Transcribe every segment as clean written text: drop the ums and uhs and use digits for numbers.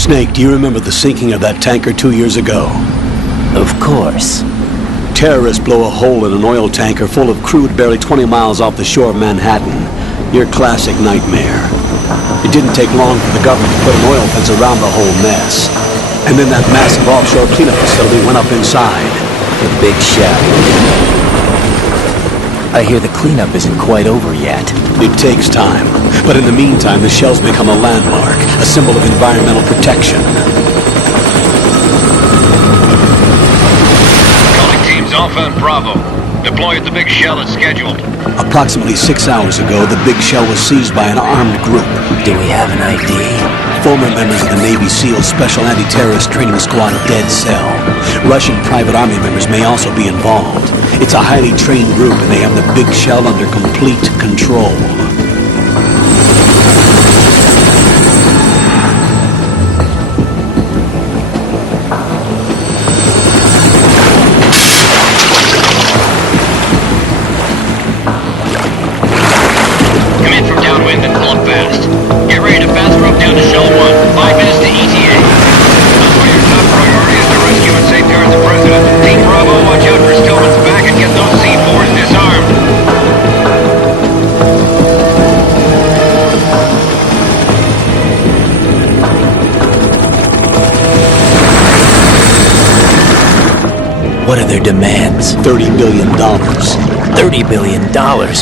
Snake, do you remember the sinking of that tanker 2 years ago? Of course. Terrorists blow a hole in an oil tanker full of crude barely 20 miles off the shore of Manhattan. Your classic nightmare. It didn't take long for the government to put an oil fence around the whole mess. And then that massive offshore cleanup facility went up inside. The big shell. I hear the cleanup isn't quite over yet. It takes time. But in the meantime, the shell's become a landmark, a symbol of environmental protection. Calling teams Alpha and Bravo. Deploy at the big shell as scheduled. Approximately 6 hours ago, the big shell was seized by an armed group. Do we have an ID? Former members of the Navy SEAL Special Anti-Terrorist Training Squad Dead Cell. Russian private army members may also be involved. It's a highly trained group, and they have the big shell under complete control. Come in from downwind and pull up fast. Get ready to fast rope down to Shell 1. 5 minutes to ETA. Now your top priority is to rescue and safeguard the President. Team Bravo, watch out for Stillman's back and get those C4s disarmed. What are their demands? $30 billion. $30 billion?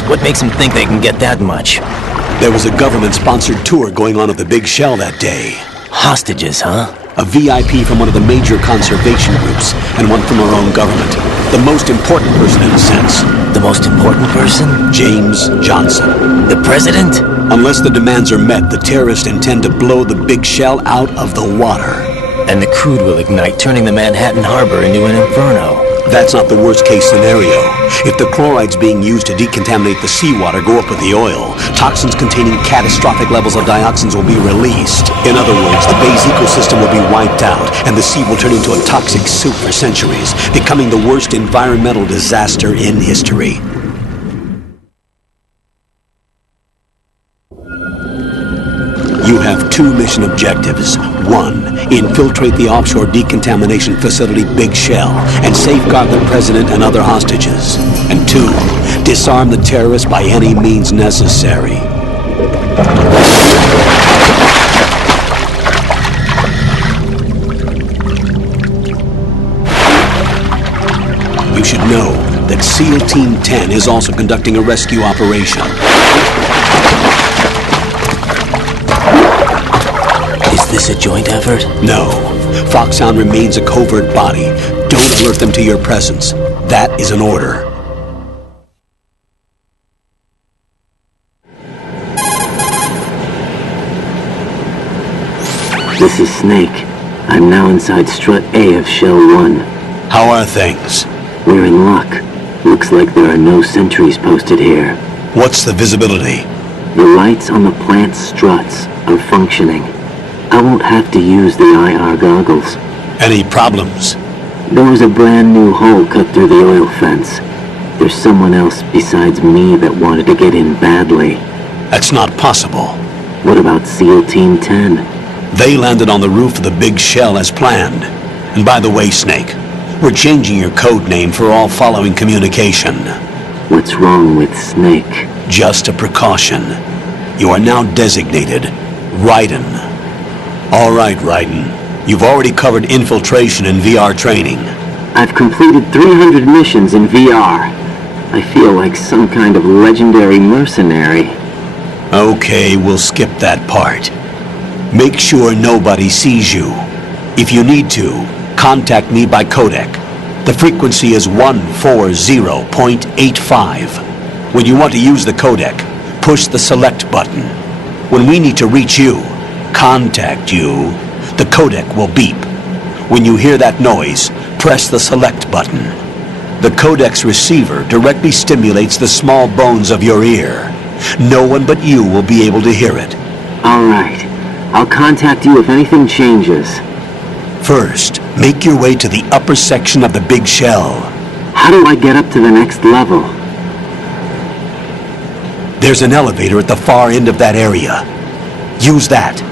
What makes them think they can get that much? There was a government-sponsored tour going on at the big shell that day. Hostages, huh? A VIP from one of the major conservation groups, and one from our own government. The most important person in a sense. The most important person? James Johnson. The president? Unless the demands are met, the terrorists intend to blow the big shell out of the water. And the crude will ignite, turning the Manhattan harbor into an inferno. That's not the worst-case scenario. If the chlorides being used to decontaminate the seawater go up with the oil, toxins containing catastrophic levels of dioxins will be released. In other words, the bay's ecosystem will be wiped out, and the sea will turn into a toxic soup for centuries, becoming the worst environmental disaster in history. You have 2 mission objectives. 1, infiltrate the offshore decontamination facility Big Shell and safeguard the president and other hostages. And 2, disarm the terrorists by any means necessary. You should know that SEAL Team 10 is also conducting a rescue operation. Is this a joint effort? No. Foxhound remains a covert body. Don't alert them to your presence. That is an order. This is Snake. I'm now inside Strut A of Shell 1. How are things? We're in luck. Looks like there are no sentries posted here. What's the visibility? The lights on the plant's struts are functioning. I won't have to use the IR goggles. Any problems? There was a brand new hole cut through the oil fence. There's someone else besides me that wanted to get in badly. That's not possible. What about SEAL Team 10? They landed on the roof of the Big Shell as planned. And by the way, Snake, we're changing your code name for all following communication. What's wrong with Snake? Just a precaution. You are now designated Raiden. All right, Raiden. You've already covered infiltration and VR training. I've completed 300 missions in VR. I feel like some kind of legendary mercenary. Okay, we'll skip that part. Make sure nobody sees you. If you need to, contact me by codec. The frequency is 140.85. When you want to use the codec, push the select button. When we need to reach you, contact you, the codec will beep. When you hear that noise, press the select button. The codec's receiver directly stimulates the small bones of your ear. No one but you will be able to hear it. All right. I'll contact you if anything changes. First, make your way to the upper section of the Big Shell. How do I get up to the next level? There's an elevator at the far end of that area. Use that.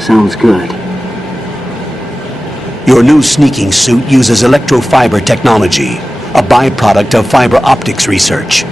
Sounds good. Your new sneaking suit uses electrofiber technology, a byproduct of fiber optics research.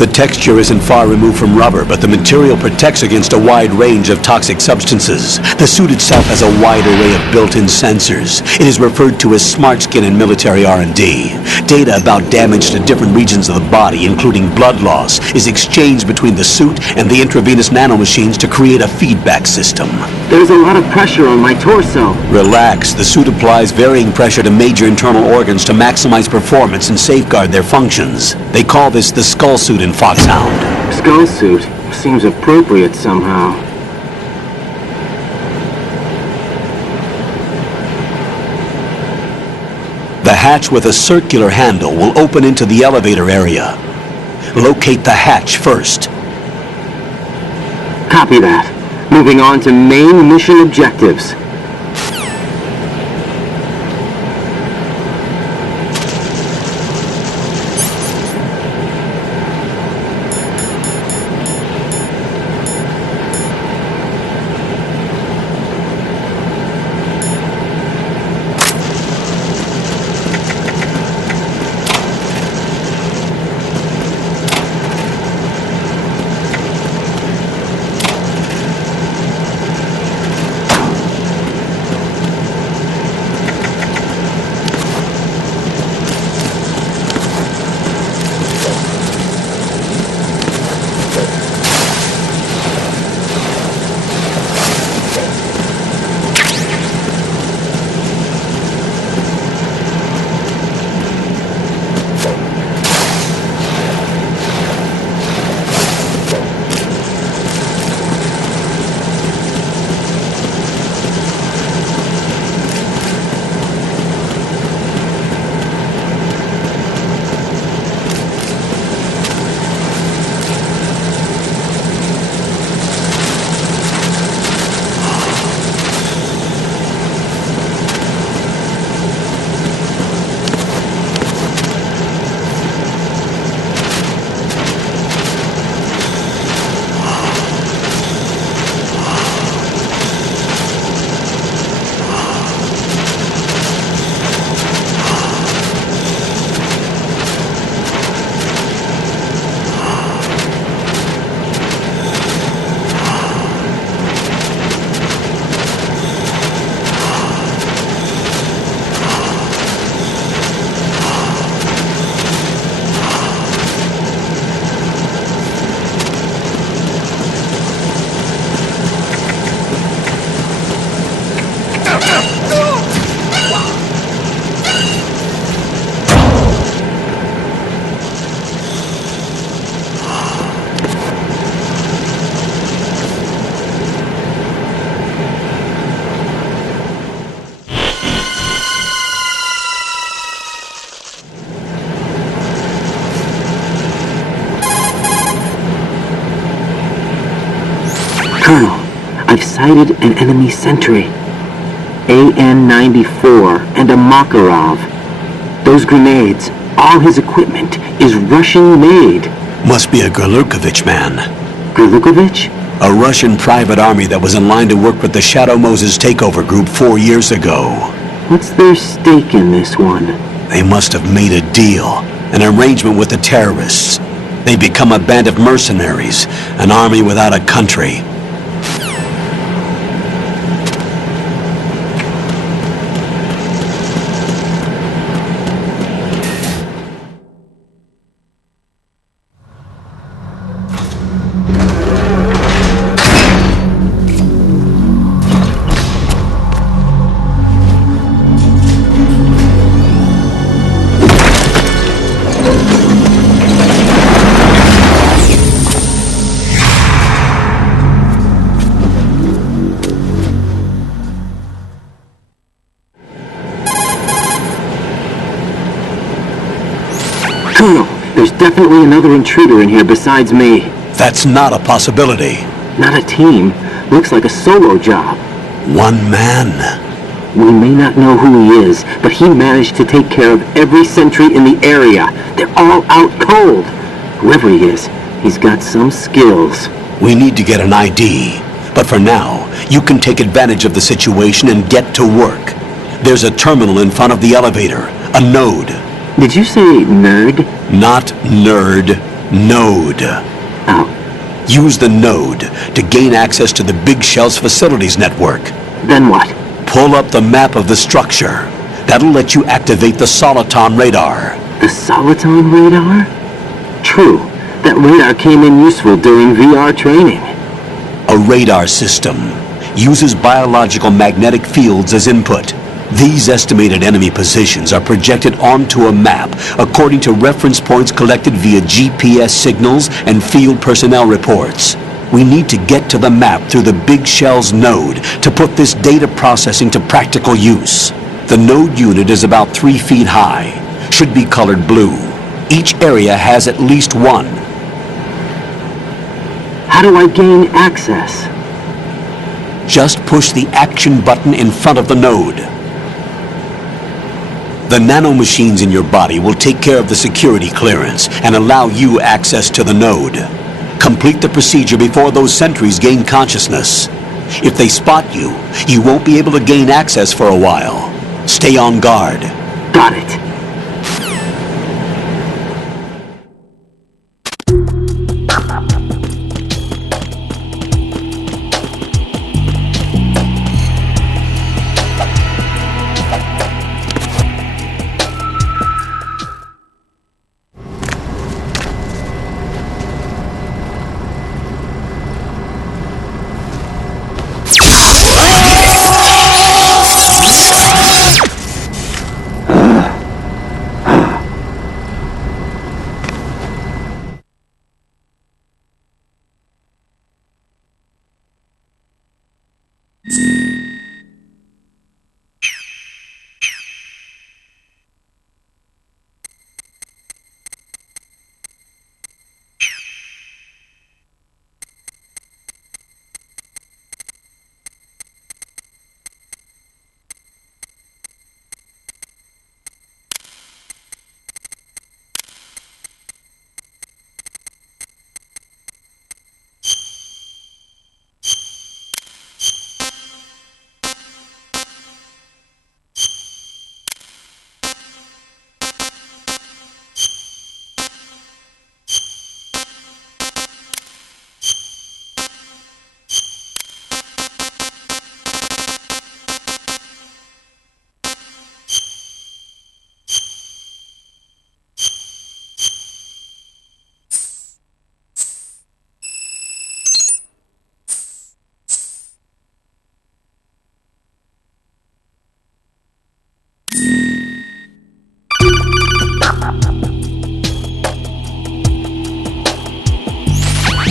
The texture isn't far removed from rubber, but the material protects against a wide range of toxic substances. The suit itself has a wide array of built-in sensors. It is referred to as smart skin in military R&D. Data about damage to different regions of the body, including blood loss, is exchanged between the suit and the intravenous nanomachines to create a feedback system. There's a lot of pressure on my torso. Relax. The suit applies varying pressure to major internal organs to maximize performance and safeguard their functions. They call this the skull suit in Foxhound. Skull suit seems appropriate somehow. The hatch with a circular handle will open into the elevator area. Locate the hatch first. Copy that. Moving on to main mission objectives. Colonel, I've sighted an enemy sentry. AN-94 and a Makarov. Those grenades, all his equipment, is Russian-made. Must be a Gurlukovich man. Gurlukovich? A Russian private army that was in line to work with the Shadow Moses takeover group 4 years ago. What's their stake in this one? They must have made a deal, an arrangement with the terrorists. They become a band of mercenaries, an army without a country. Colonel, there's definitely another intruder in here besides me. That's not a possibility. Not a team. Looks like a solo job. One man. We may not know who he is, but he managed to take care of every sentry in the area. They're all out cold. Whoever he is, he's got some skills. We need to get an ID. But for now, You can take advantage of the situation and get to work. There's a terminal in front of the elevator, a node. Did you say nerd? Not nerd, node. Oh, Use the node to gain access to the Big Shell's facilities network. then what? Pull up the map of the structure. That'll let you activate the Soliton radar. The Soliton radar? True. That radar came in useful during VR training. A radar system uses biological magnetic fields as input. These estimated enemy positions are projected onto a map according to reference points collected via GPS signals and field personnel reports. We need to get to the map through the Big Shell's node to put this data processing to practical use. The node unit is about 3 feet high, should be colored blue. Each area has at least one. How do I gain access? Just push the action button in front of the node. The nanomachines in your body will take care of the security clearance and allow you access to the node. Complete the procedure before those sentries gain consciousness. If they spot you, you won't be able to gain access for a while. Stay on guard. Got it.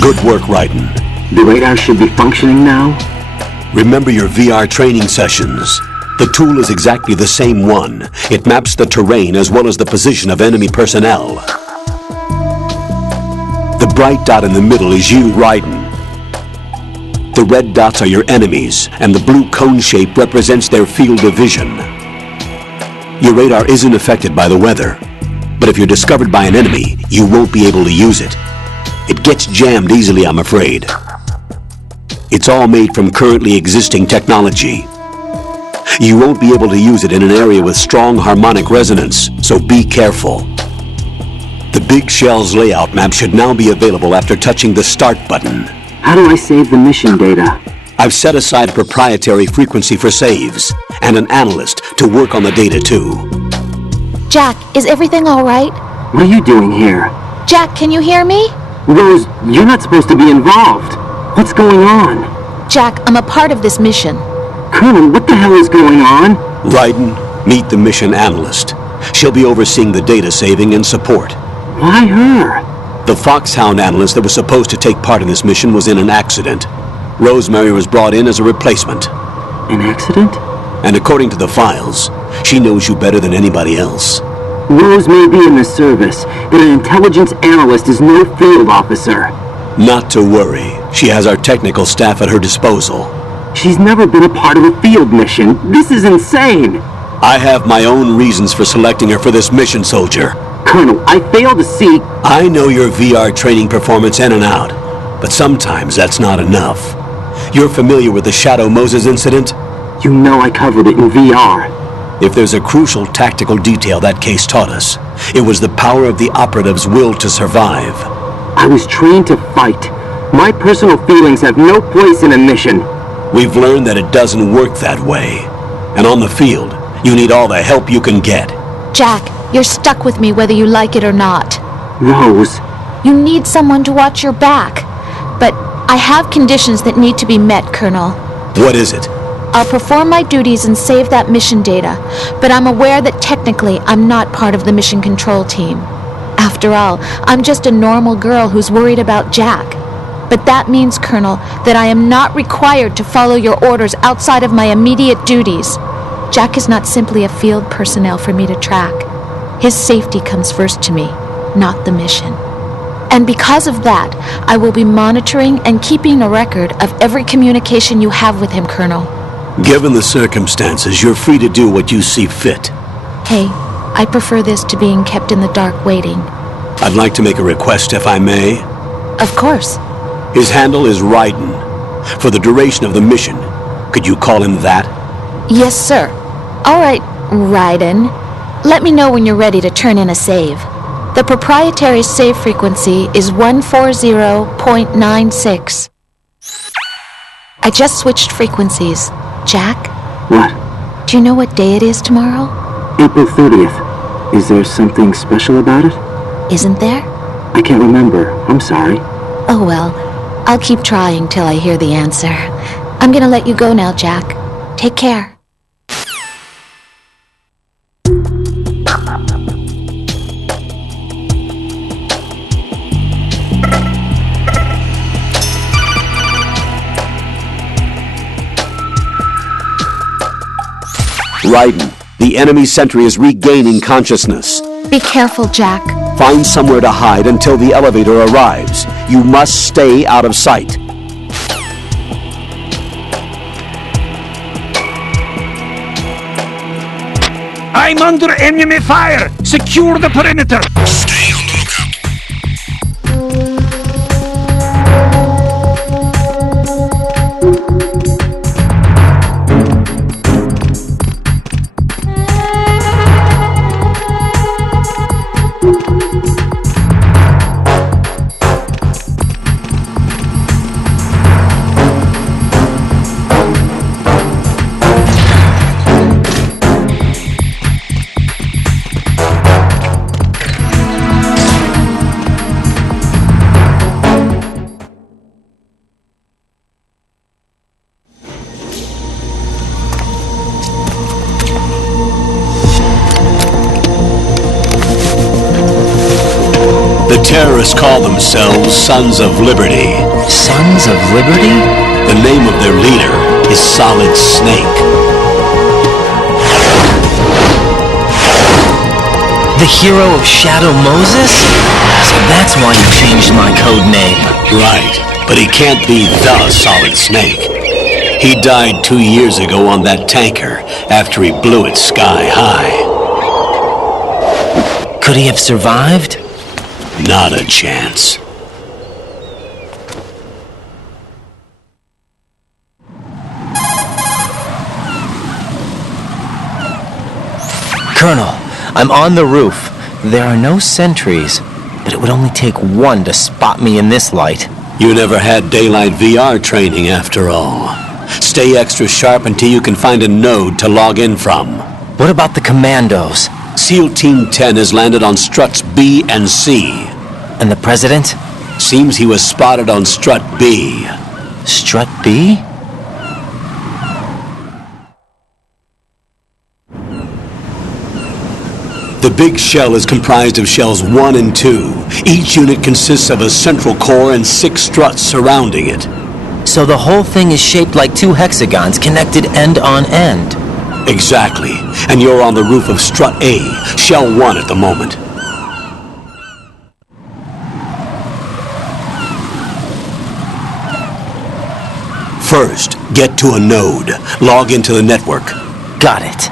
Good work, Raiden. The radar should be functioning now? Remember your VR training sessions. The tool is exactly the same one. It maps the terrain as well as the position of enemy personnel. The bright dot in the middle is you, Raiden. The red dots are your enemies, and the blue cone shape represents their field of vision. Your radar isn't affected by the weather, but if you're discovered by an enemy, you won't be able to use it. It gets jammed easily, I'm afraid. It's all made from currently existing technology. You won't be able to use it in an area with strong harmonic resonance, so be careful. The Big Shell's layout map should now be available after touching the Start button. How do I save the mission data? I've set aside a proprietary frequency for saves, and an analyst to work on the data too. Jack, is everything all right? What are you doing here? Jack, can you hear me? Rose, you're not supposed to be involved. What's going on? Jack, I'm a part of this mission. Colonel, what the hell is going on? Raiden, meet the mission analyst. She'll be overseeing the data saving and support. Why her? The Foxhound analyst that was supposed to take part in this mission was in an accident. Rosemary was brought in as a replacement. An accident? And according to the files, she knows you better than anybody else. Rose may be in the service, but an intelligence analyst is no field officer. Not to worry. She has our technical staff at her disposal. She's never been a part of a field mission. This is insane! I have my own reasons for selecting her for this mission, soldier. Colonel, I fail to see... I know your VR training performance in and out, but sometimes that's not enough. You're familiar with the Shadow Moses incident? You know I covered it in VR. If there's a crucial tactical detail that case taught us, it was the power of the operative's will to survive. I was trained to fight. My personal feelings have no place in a mission. We've learned that it doesn't work that way. And on the field, you need all the help you can get. Jack, you're stuck with me whether you like it or not. Rose. You need someone to watch your back. But I have conditions that need to be met, Colonel. What is it? I'll perform my duties and save that mission data, but I'm aware that technically I'm not part of the mission control team. After all, I'm just a normal girl who's worried about Jack. But that means, Colonel, that I am not required to follow your orders outside of my immediate duties. Jack is not simply a field personnel for me to track. His safety comes first to me, not the mission. And because of that, I will be monitoring and keeping a record of every communication you have with him, Colonel. Given the circumstances, you're free to do what you see fit. Hey, I prefer this to being kept in the dark waiting. I'd like to make a request, if I may. Of course. His handle is Raiden. For the duration of the mission, could you call him that? Yes, sir. All right, Raiden. Let me know when you're ready to turn in a save. The proprietary save frequency is 140.96. I just switched frequencies. Jack? What? Do you know what day it is tomorrow? April 30th. Is there something special about it? Isn't there? I can't remember. I'm sorry. Oh well, I'll keep trying till I hear the answer. I'm gonna let you go now, Jack. Take care. Raiden, the enemy sentry is regaining consciousness. Be careful, Jack. Find somewhere to hide until the elevator arrives. You must stay out of sight. I'm under enemy fire! Secure the perimeter! Stay on the lookout. The terrorists call themselves Sons of Liberty. Sons of Liberty? The name of their leader is Solid Snake. The hero of Shadow Moses? So that's why you changed my code name. Right, but he can't be the Solid Snake. He died 2 years ago on that tanker after he blew it sky high. Could he have survived? Not a chance. Colonel, I'm on the roof. There are no sentries, but it would only take one to spot me in this light. You never had daylight VR training after all. Stay extra sharp until you can find a node to log in from. What about the commandos? SEAL Team 10 has landed on struts B and C. And the president? Seems he was spotted on strut B. Strut B? The big shell is comprised of shells 1 and 2. Each unit consists of a central core and 6 struts surrounding it. So the whole thing is shaped like 2 hexagons connected end on end. Exactly. And you're on the roof of strut A, shell 1 at the moment. First, get to a node. Log into the network. Got it.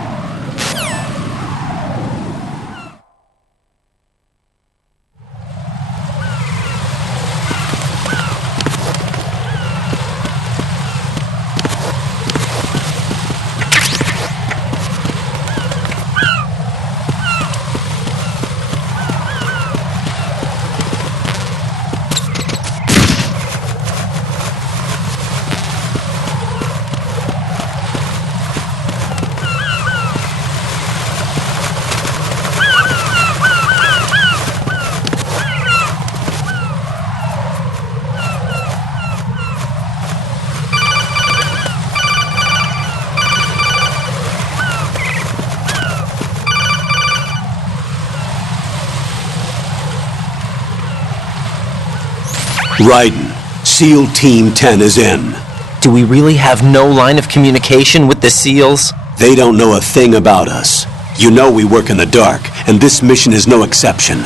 Raiden, SEAL Team 10 is in. Do we really have no line of communication with the SEALs? They don't know a thing about us. You know we work in the dark, and this mission is no exception.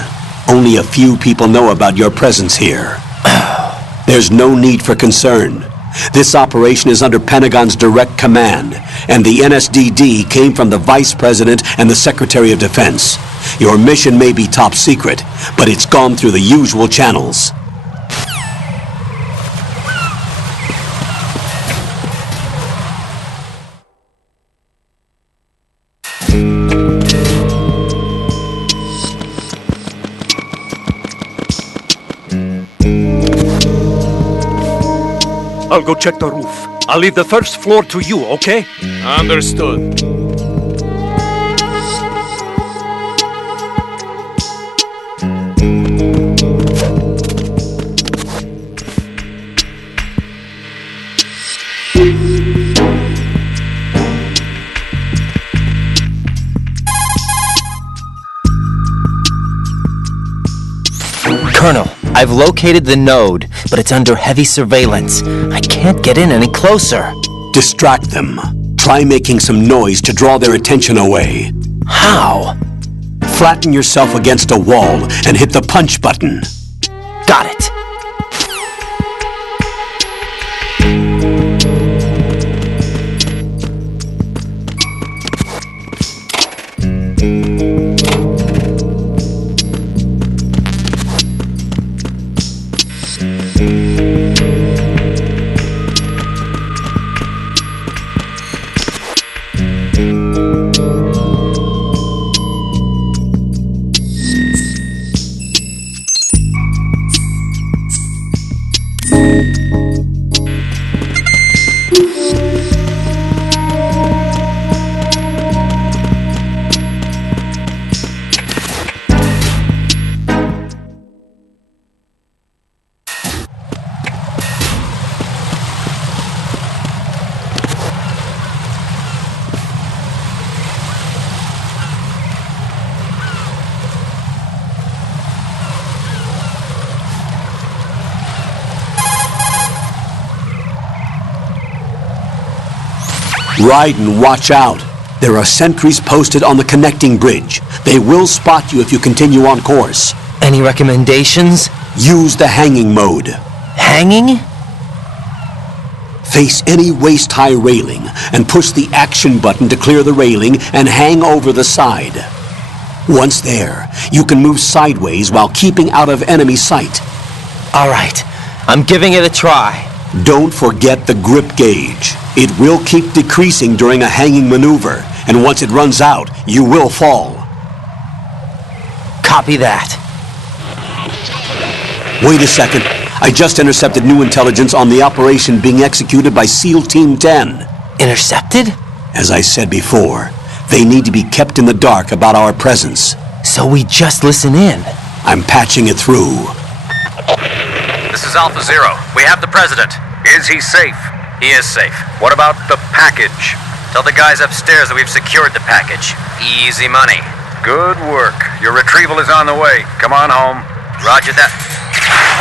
Only a few people know about your presence here. There's no need for concern. This operation is under Pentagon's direct command, and the NSDD came from the Vice President and the Secretary of Defense. Your mission may be top secret, but it's gone through the usual channels. I'll go check the roof. I'll leave the first floor to you, okay? Understood. Colonel, I've located the node, but it's under heavy surveillance. I can't get in any closer. Distract them. Try making some noise to draw their attention away. How? Flatten yourself against a wall and hit the punch button. Got it. Raiden, watch out. There are sentries posted on the connecting bridge. They will spot you if you continue on course. Any recommendations? Use the hanging mode. Hanging? Face any waist-high railing and push the action button to clear the railing and hang over the side. Once there, you can move sideways while keeping out of enemy sight. All right, I'm giving it a try. Don't forget the grip gauge. It will keep decreasing during a hanging maneuver, and once it runs out, you will fall. Copy that. Wait a second. I just intercepted new intelligence on the operation being executed by SEAL Team 10. Intercepted? As I said before, they need to be kept in the dark about our presence. So we just listen in. I'm patching it through. This is Alpha Zero. We have the president. Is he safe? He is safe. What about the package? Tell the guys upstairs that we've secured the package. Easy money. Good work. Your retrieval is on the way. Come on home. Roger that.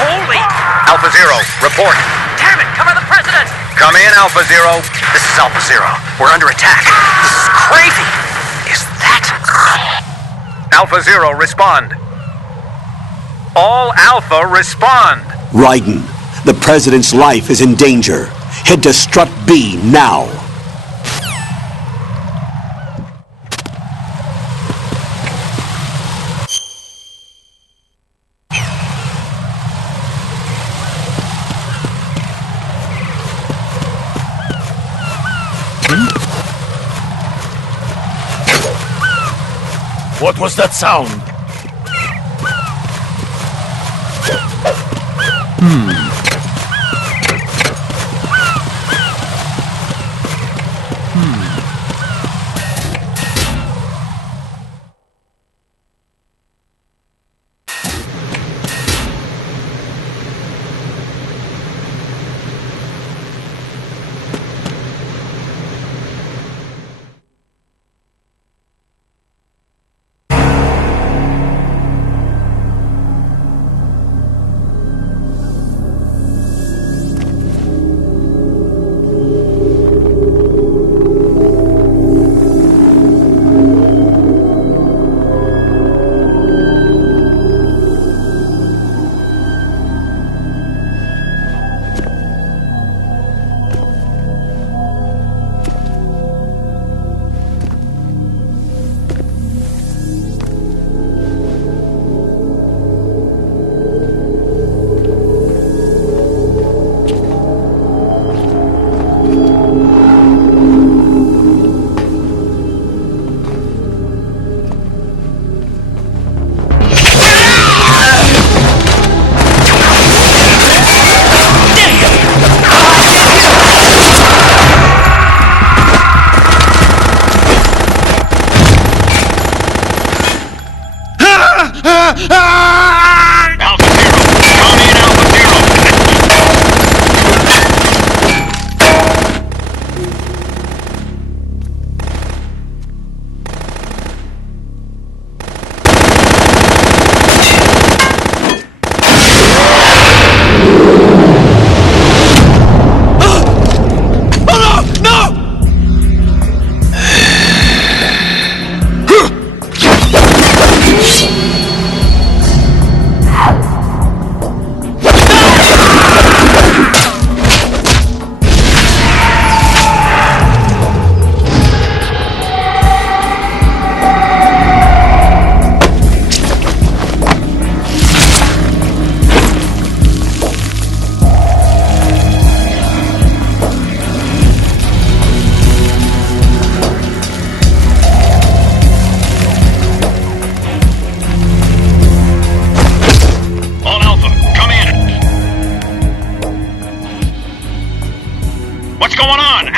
Holy! Alpha Zero, report. Damn it! Cover the president! Come in, Alpha Zero. This is Alpha Zero. We're under attack. This is crazy. Is that... Alpha Zero, respond. All Alpha, respond. Raiden, the President's life is in danger. Head to Strut B now. What was that sound?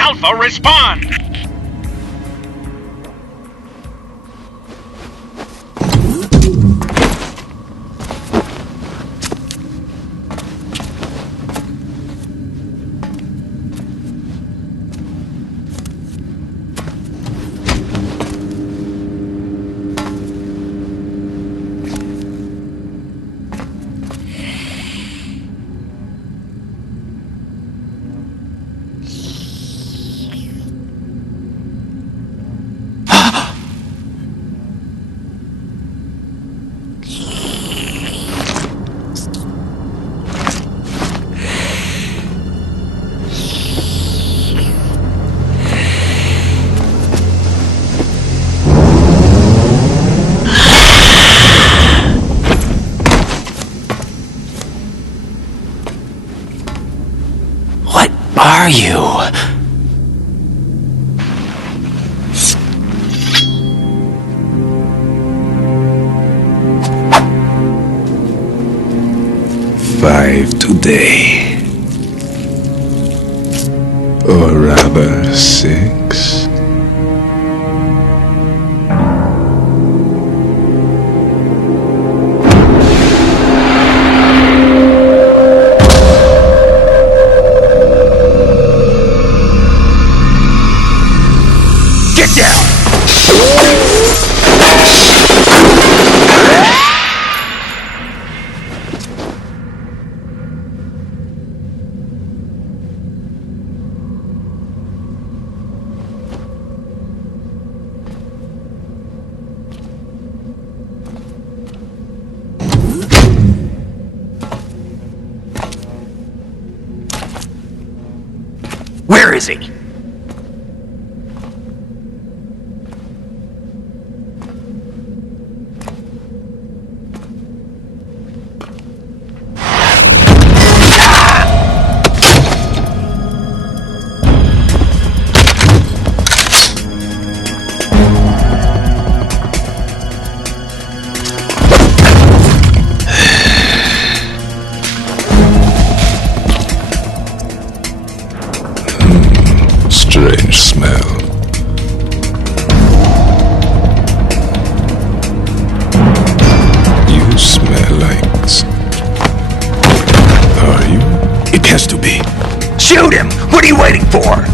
Alpha, respond! Are you? Five today. Or rather, 6. Where is he? Strange smell. You smell like... Are you? It has to be. Shoot him! What are you waiting for?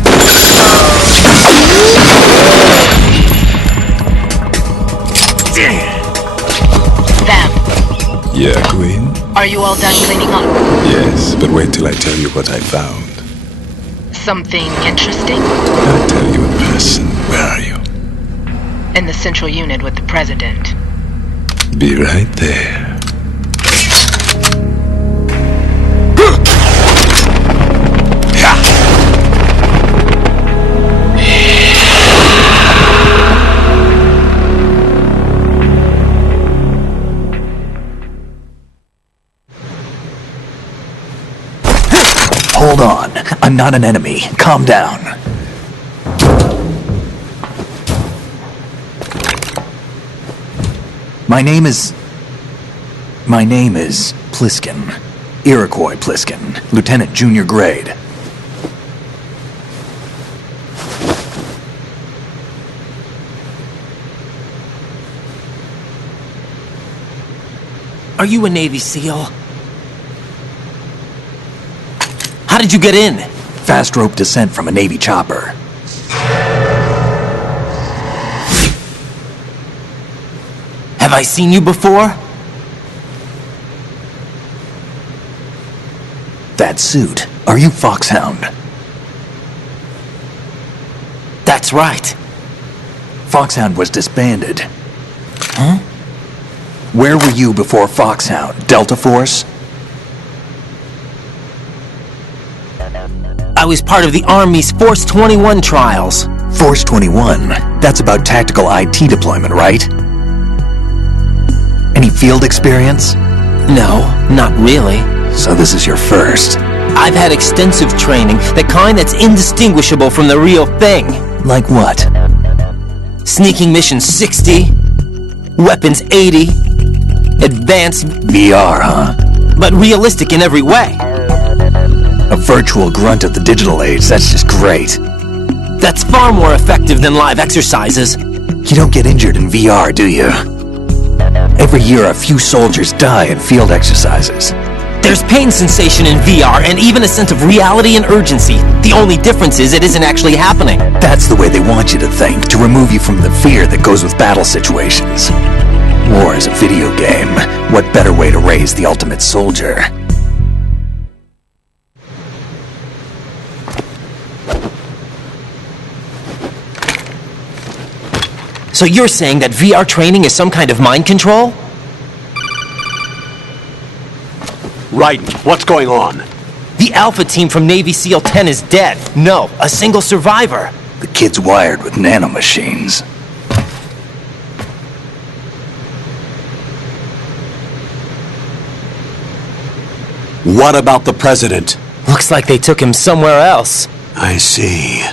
Vam, Yeah, Queen? are you all done cleaning up? Yes, but wait till I tell you what I found. Something interesting? I'll tell you in person. Where are you? In the central unit with the president. Be right there. Hold on. I'm not an enemy. Calm down. My name is Pliskin. Iroquois Pliskin. Lieutenant Junior Grade. Are you a Navy SEAL? How did you get in? Fast rope descent from a Navy chopper. Have I seen you before? That suit. Are you Foxhound? That's right. Foxhound was disbanded. Huh? Where were you before Foxhound? Delta Force? I was part of the Army's Force 21 trials. Force 21? That's about tactical IT deployment, right? Any field experience? No, not really. So this is your first. I've had extensive training, the kind that's indistinguishable from the real thing. Like what? Sneaking mission 60, weapons 80, advanced... VR, huh? But realistic in every way. A virtual grunt of the digital age, that's just great. That's far more effective than live exercises. You don't get injured in VR, do you? Every year, a few soldiers die in field exercises. There's pain sensation in VR and even a sense of reality and urgency. The only difference is it isn't actually happening. That's the way they want you to think, to remove you from the fear that goes with battle situations. War is a video game. What better way to raise the ultimate soldier? So you're saying that VR training is some kind of mind control? Raiden, what's going on? The Alpha team from Navy SEAL 10 is dead. No, a single survivor. The kid's wired with nanomachines. What about the president? Looks like they took him somewhere else. I see.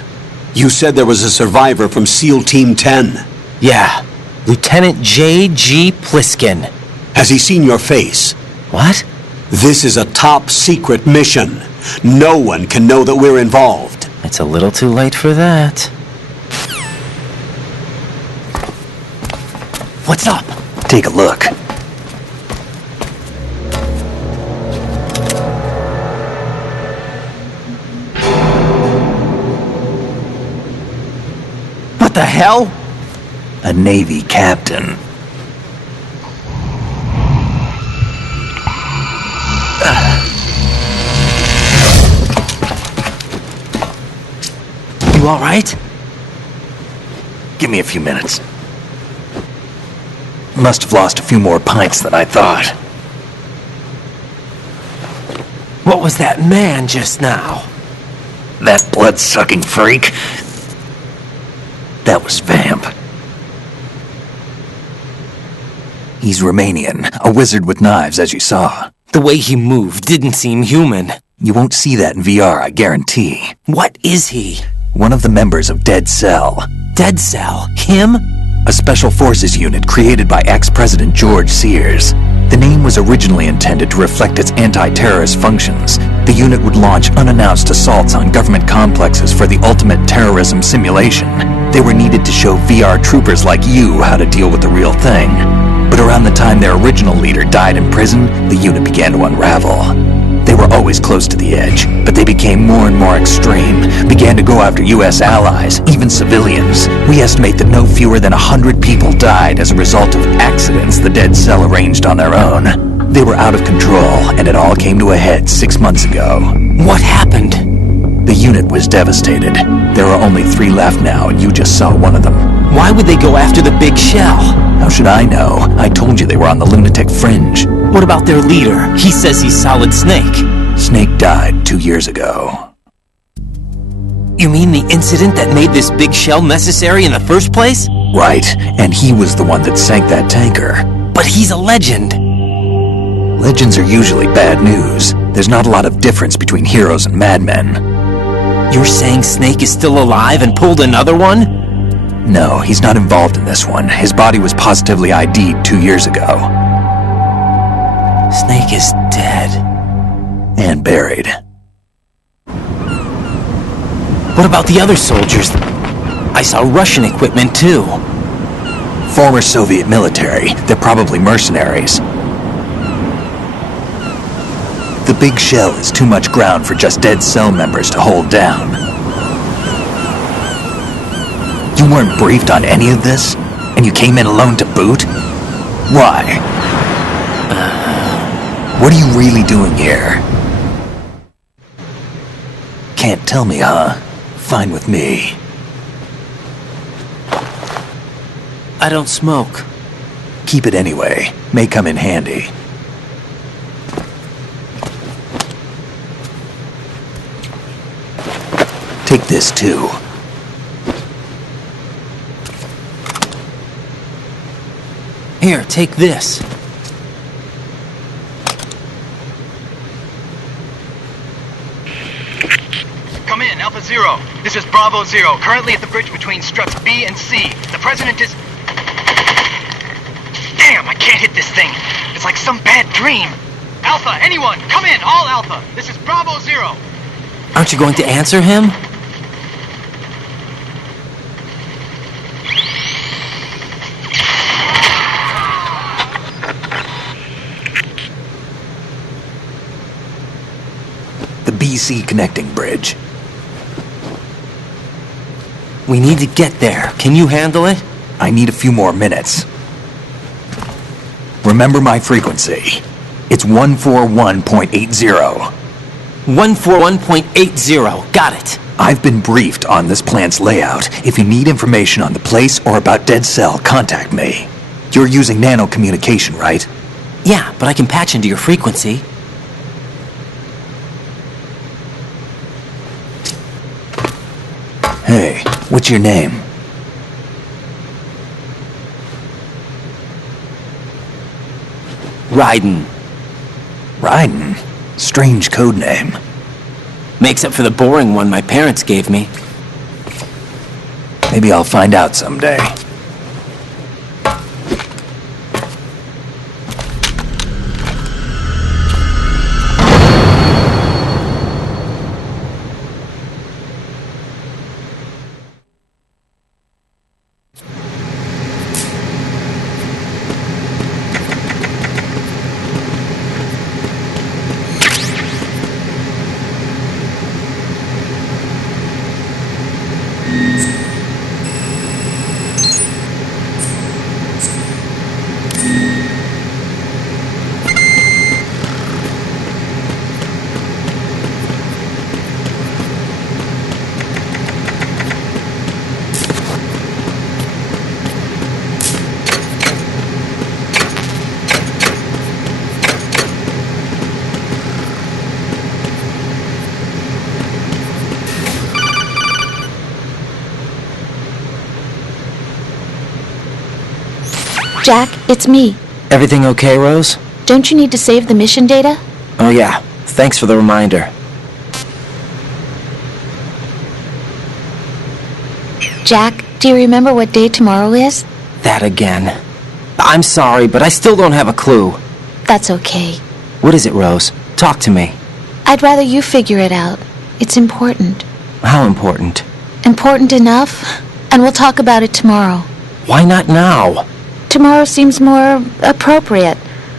You said there was a survivor from SEAL Team 10. Yeah, Lieutenant J.G. Pliskin. Has he seen your face? What? This is a top secret mission. No one can know that we're involved. It's a little too late for that. What's up? Take a look. What the hell? A Navy captain. You all right? Give me a few minutes. Must have lost a few more pints than I thought. What was that man just now? That blood-sucking freak? That was Vamp. He's Romanian, a wizard with knives, as you saw. The way he moved didn't seem human. You won't see that in VR, I guarantee. What is he? One of the members of Dead Cell. Dead Cell? Him? A special forces unit created by ex-President George Sears. The name was originally intended to reflect its anti-terrorist functions. The unit would launch unannounced assaults on government complexes for the ultimate terrorism simulation. They were needed to show VR troopers like you how to deal with the real thing. But around the time their original leader died in prison, the unit began to unravel. They were always close to the edge, but they became more and more extreme, began to go after U.S. allies, even civilians. We estimate that no fewer than 100 people died as a result of accidents the Dead Cell arranged on their own. They were out of control, and it all came to a head 6 months ago. What happened? The unit was devastated. There are only 3 left now, and you just saw one of them. Why would they go after the big shell? How should I know? I told you they were on the lunatic fringe. What about their leader? He says he's Solid Snake. Snake died 2 years ago. You mean the incident that made this big shell necessary in the first place? Right, and he was the one that sank that tanker. But he's a legend. Legends are usually bad news. There's not a lot of difference between heroes and madmen. You're saying Snake is still alive and pulled another one? No, he's not involved in this one. His body was positively ID'd 2 years ago. Snake is dead. And buried. What about the other soldiers? I saw Russian equipment too. Former Soviet military. They're probably mercenaries. The big shell is too much ground for just Dead Cell members to hold down. You weren't briefed on any of this? And you came in alone to boot? Why? What are you really doing here? Can't tell me, huh? Fine with me. I don't smoke. Keep it anyway. May come in handy. Take this too. Here, take this. Come in, Alpha Zero. This is Bravo Zero, currently at the bridge between struts B and C. The president is... Damn, I can't hit this thing. It's like some bad dream. Alpha, anyone, come in, all Alpha. This is Bravo Zero. Aren't you going to answer him? AC connecting bridge. We need to get there. Can you handle it? I need a few more minutes. Remember my frequency. It's 141.80. 141.80. Got it. I've been briefed on this plant's layout. If you need information on the place or about Dead Cell, contact me. You're using nano communication, right? Yeah, but I can patch into your frequency. Hey, what's your name? Raiden. Raiden? Strange code name. Makes up for the boring one my parents gave me. Maybe I'll find out someday. Jack, it's me. Everything okay, Rose? Don't you need to save the mission data? Oh yeah, thanks for the reminder. Jack, do you remember what day tomorrow is? That again. I'm sorry, but I still don't have a clue. That's okay. What is it, Rose? Talk to me. I'd rather you figure it out. It's important. How important? Important enough, and we'll talk about it tomorrow. Why not now? Tomorrow seems more appropriate.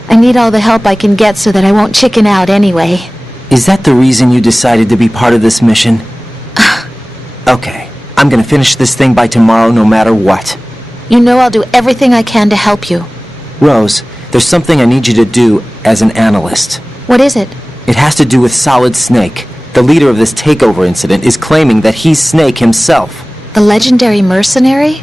I need all the help I can get so that I won't chicken out anyway. Is that the reason you decided to be part of this mission? Okay, I'm gonna finish this thing by tomorrow no matter what. You know I'll do everything I can to help you. Rose, there's something I need you to do as an analyst. What is it? It has to do with Solid Snake. The leader of this takeover incident is claiming that he's Snake himself. The legendary mercenary?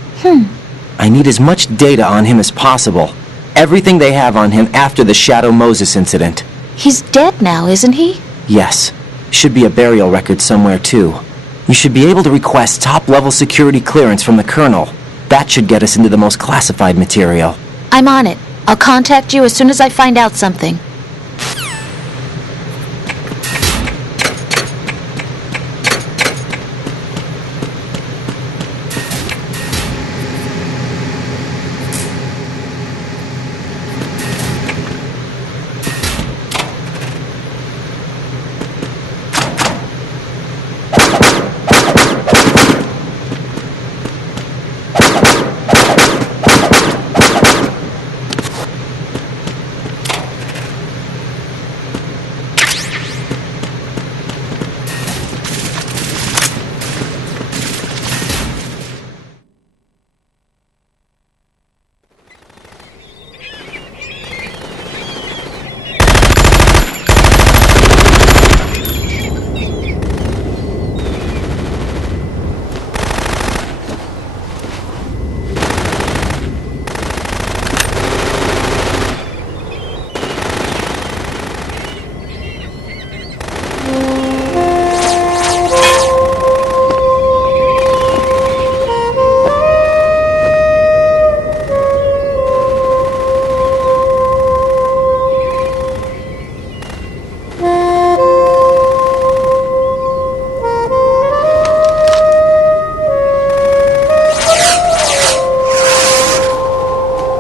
I need as much data on him as possible. Everything they have on him after the Shadow Moses incident. He's dead now, isn't he? Yes. Should be a burial record somewhere, too. You should be able to request top-level security clearance from the Colonel. That should get us into the most classified material. I'm on it. I'll contact you as soon as I find out something.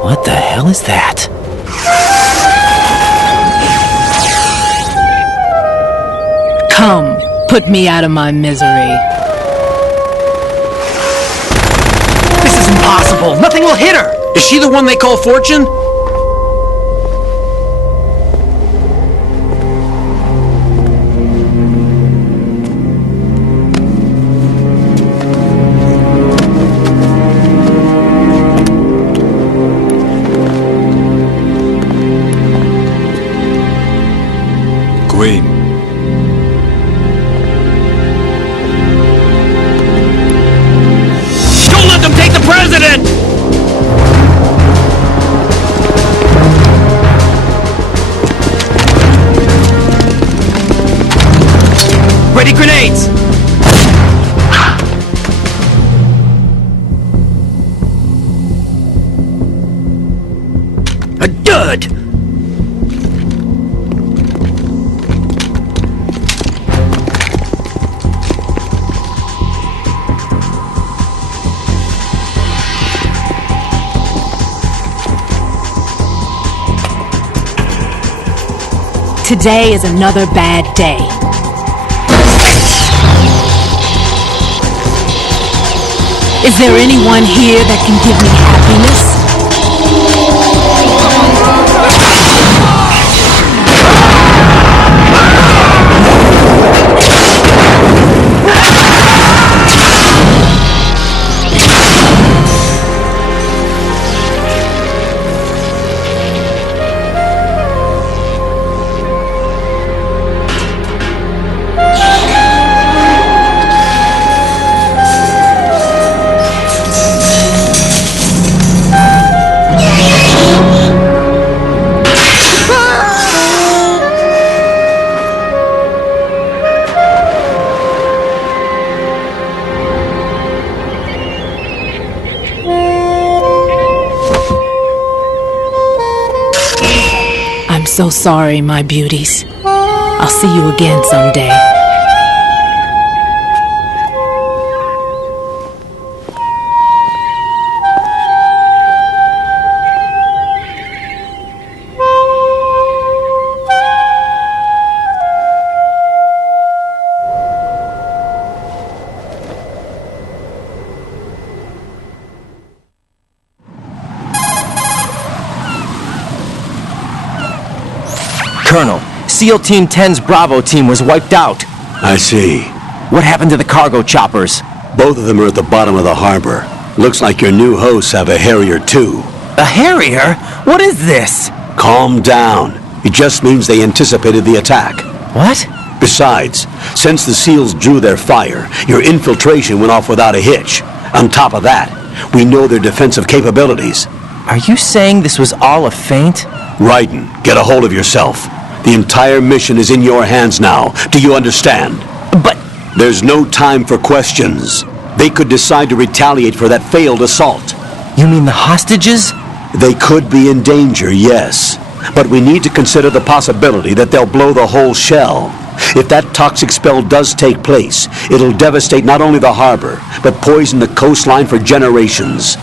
What the hell is that? Come, put me out of my misery. This is impossible! Nothing will hit her! Is she the one they call Fortune? A dud! Today is another bad day. Is there anyone here that can give me happiness? I'm so sorry, my beauties. I'll see you again someday. Colonel, SEAL Team 10's Bravo team was wiped out. I see. What happened to the cargo choppers? Both of them are at the bottom of the harbor. Looks like your new hosts have a Harrier too. A Harrier? What is this? Calm down. It just means they anticipated the attack. What? Besides, since the SEALs drew their fire, your infiltration went off without a hitch. On top of that, we know their defensive capabilities. Are you saying this was all a feint? Raiden, get a hold of yourself. The entire mission is in your hands now. Do you understand? But... There's no time for questions. They could decide to retaliate for that failed assault. You mean the hostages? They could be in danger, yes. But we need to consider the possibility that they'll blow the whole shell. If that toxic spell does take place, it'll devastate not only the harbor, but poison the coastline for generations.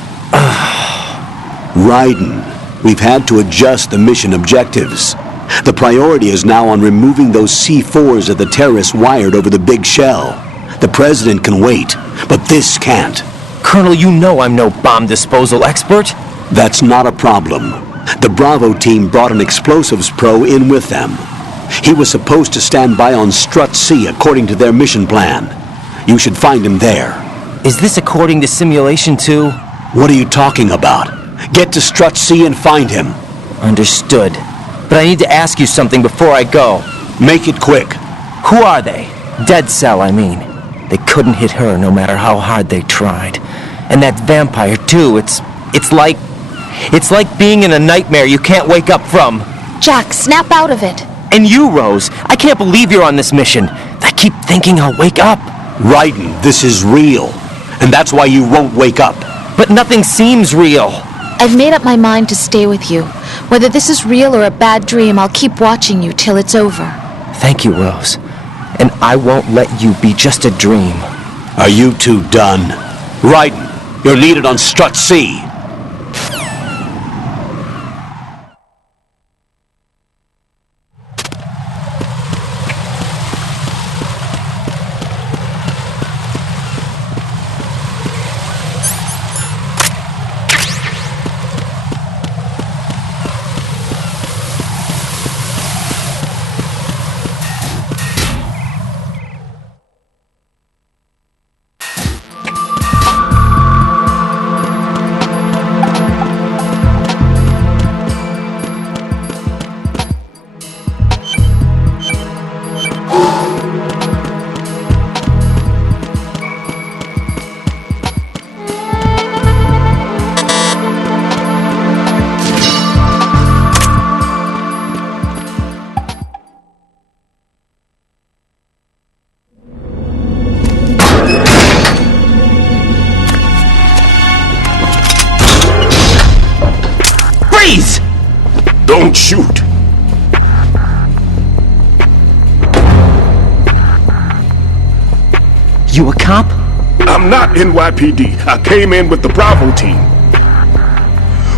Raiden, we've had to adjust the mission objectives. The priority is now on removing those C4s that the terrorists wired over the big shell. The president can wait, but this can't. Colonel, you know I'm no bomb disposal expert. That's not a problem. The Bravo team brought an explosives pro in with them. He was supposed to stand by on Strut C according to their mission plan. You should find him there. Is this according to Simulation 2? What are you talking about? Get to Strut C and find him. Understood. But I need to ask you something before I go. Make it quick. Who are they? Dead Cell, I mean. They couldn't hit her no matter how hard they tried. And that vampire, too, it's like being in a nightmare you can't wake up from. Jack, snap out of it. And you, Rose, I can't believe you're on this mission. I keep thinking I'll wake up. Raiden, this is real. And that's why you won't wake up. But nothing seems real. I've made up my mind to stay with you. Whether this is real or a bad dream, I'll keep watching you till it's over. Thank you, Rose. And I won't let you be just a dream. Are you two done? Raiden, you're needed on Strut C. Don't shoot. You a cop? I'm not NYPD. I came in with the Bravo team.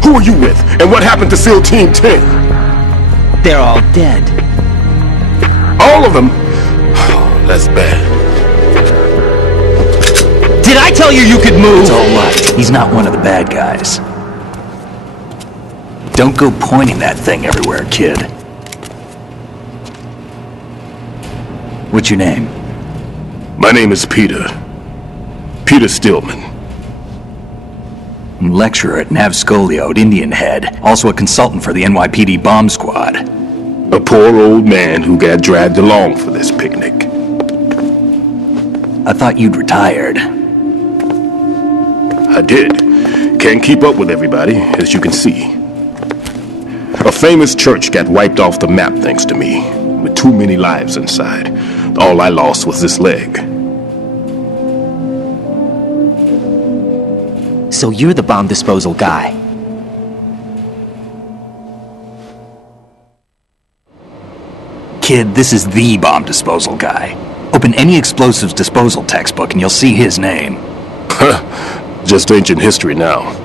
Who are you with? And what happened to SEAL Team 10? They're all dead. All of them? Oh, that's bad. Did I tell you could move? It's all right. He's not one of the bad guys. Don't go pointing that thing everywhere, kid. What's your name? My name is Peter. Peter Stillman. Lecturer at Navscolio at Indian Head. Also a consultant for the NYPD bomb squad. A poor old man who got dragged along for this picnic. I thought you'd retired. I did. Can't keep up with everybody, as you can see. A famous church got wiped off the map thanks to me, with too many lives inside. All I lost was this leg. So you're the bomb disposal guy. Kid, this is the bomb disposal guy. Open any explosives disposal textbook and you'll see his name. Just ancient history now.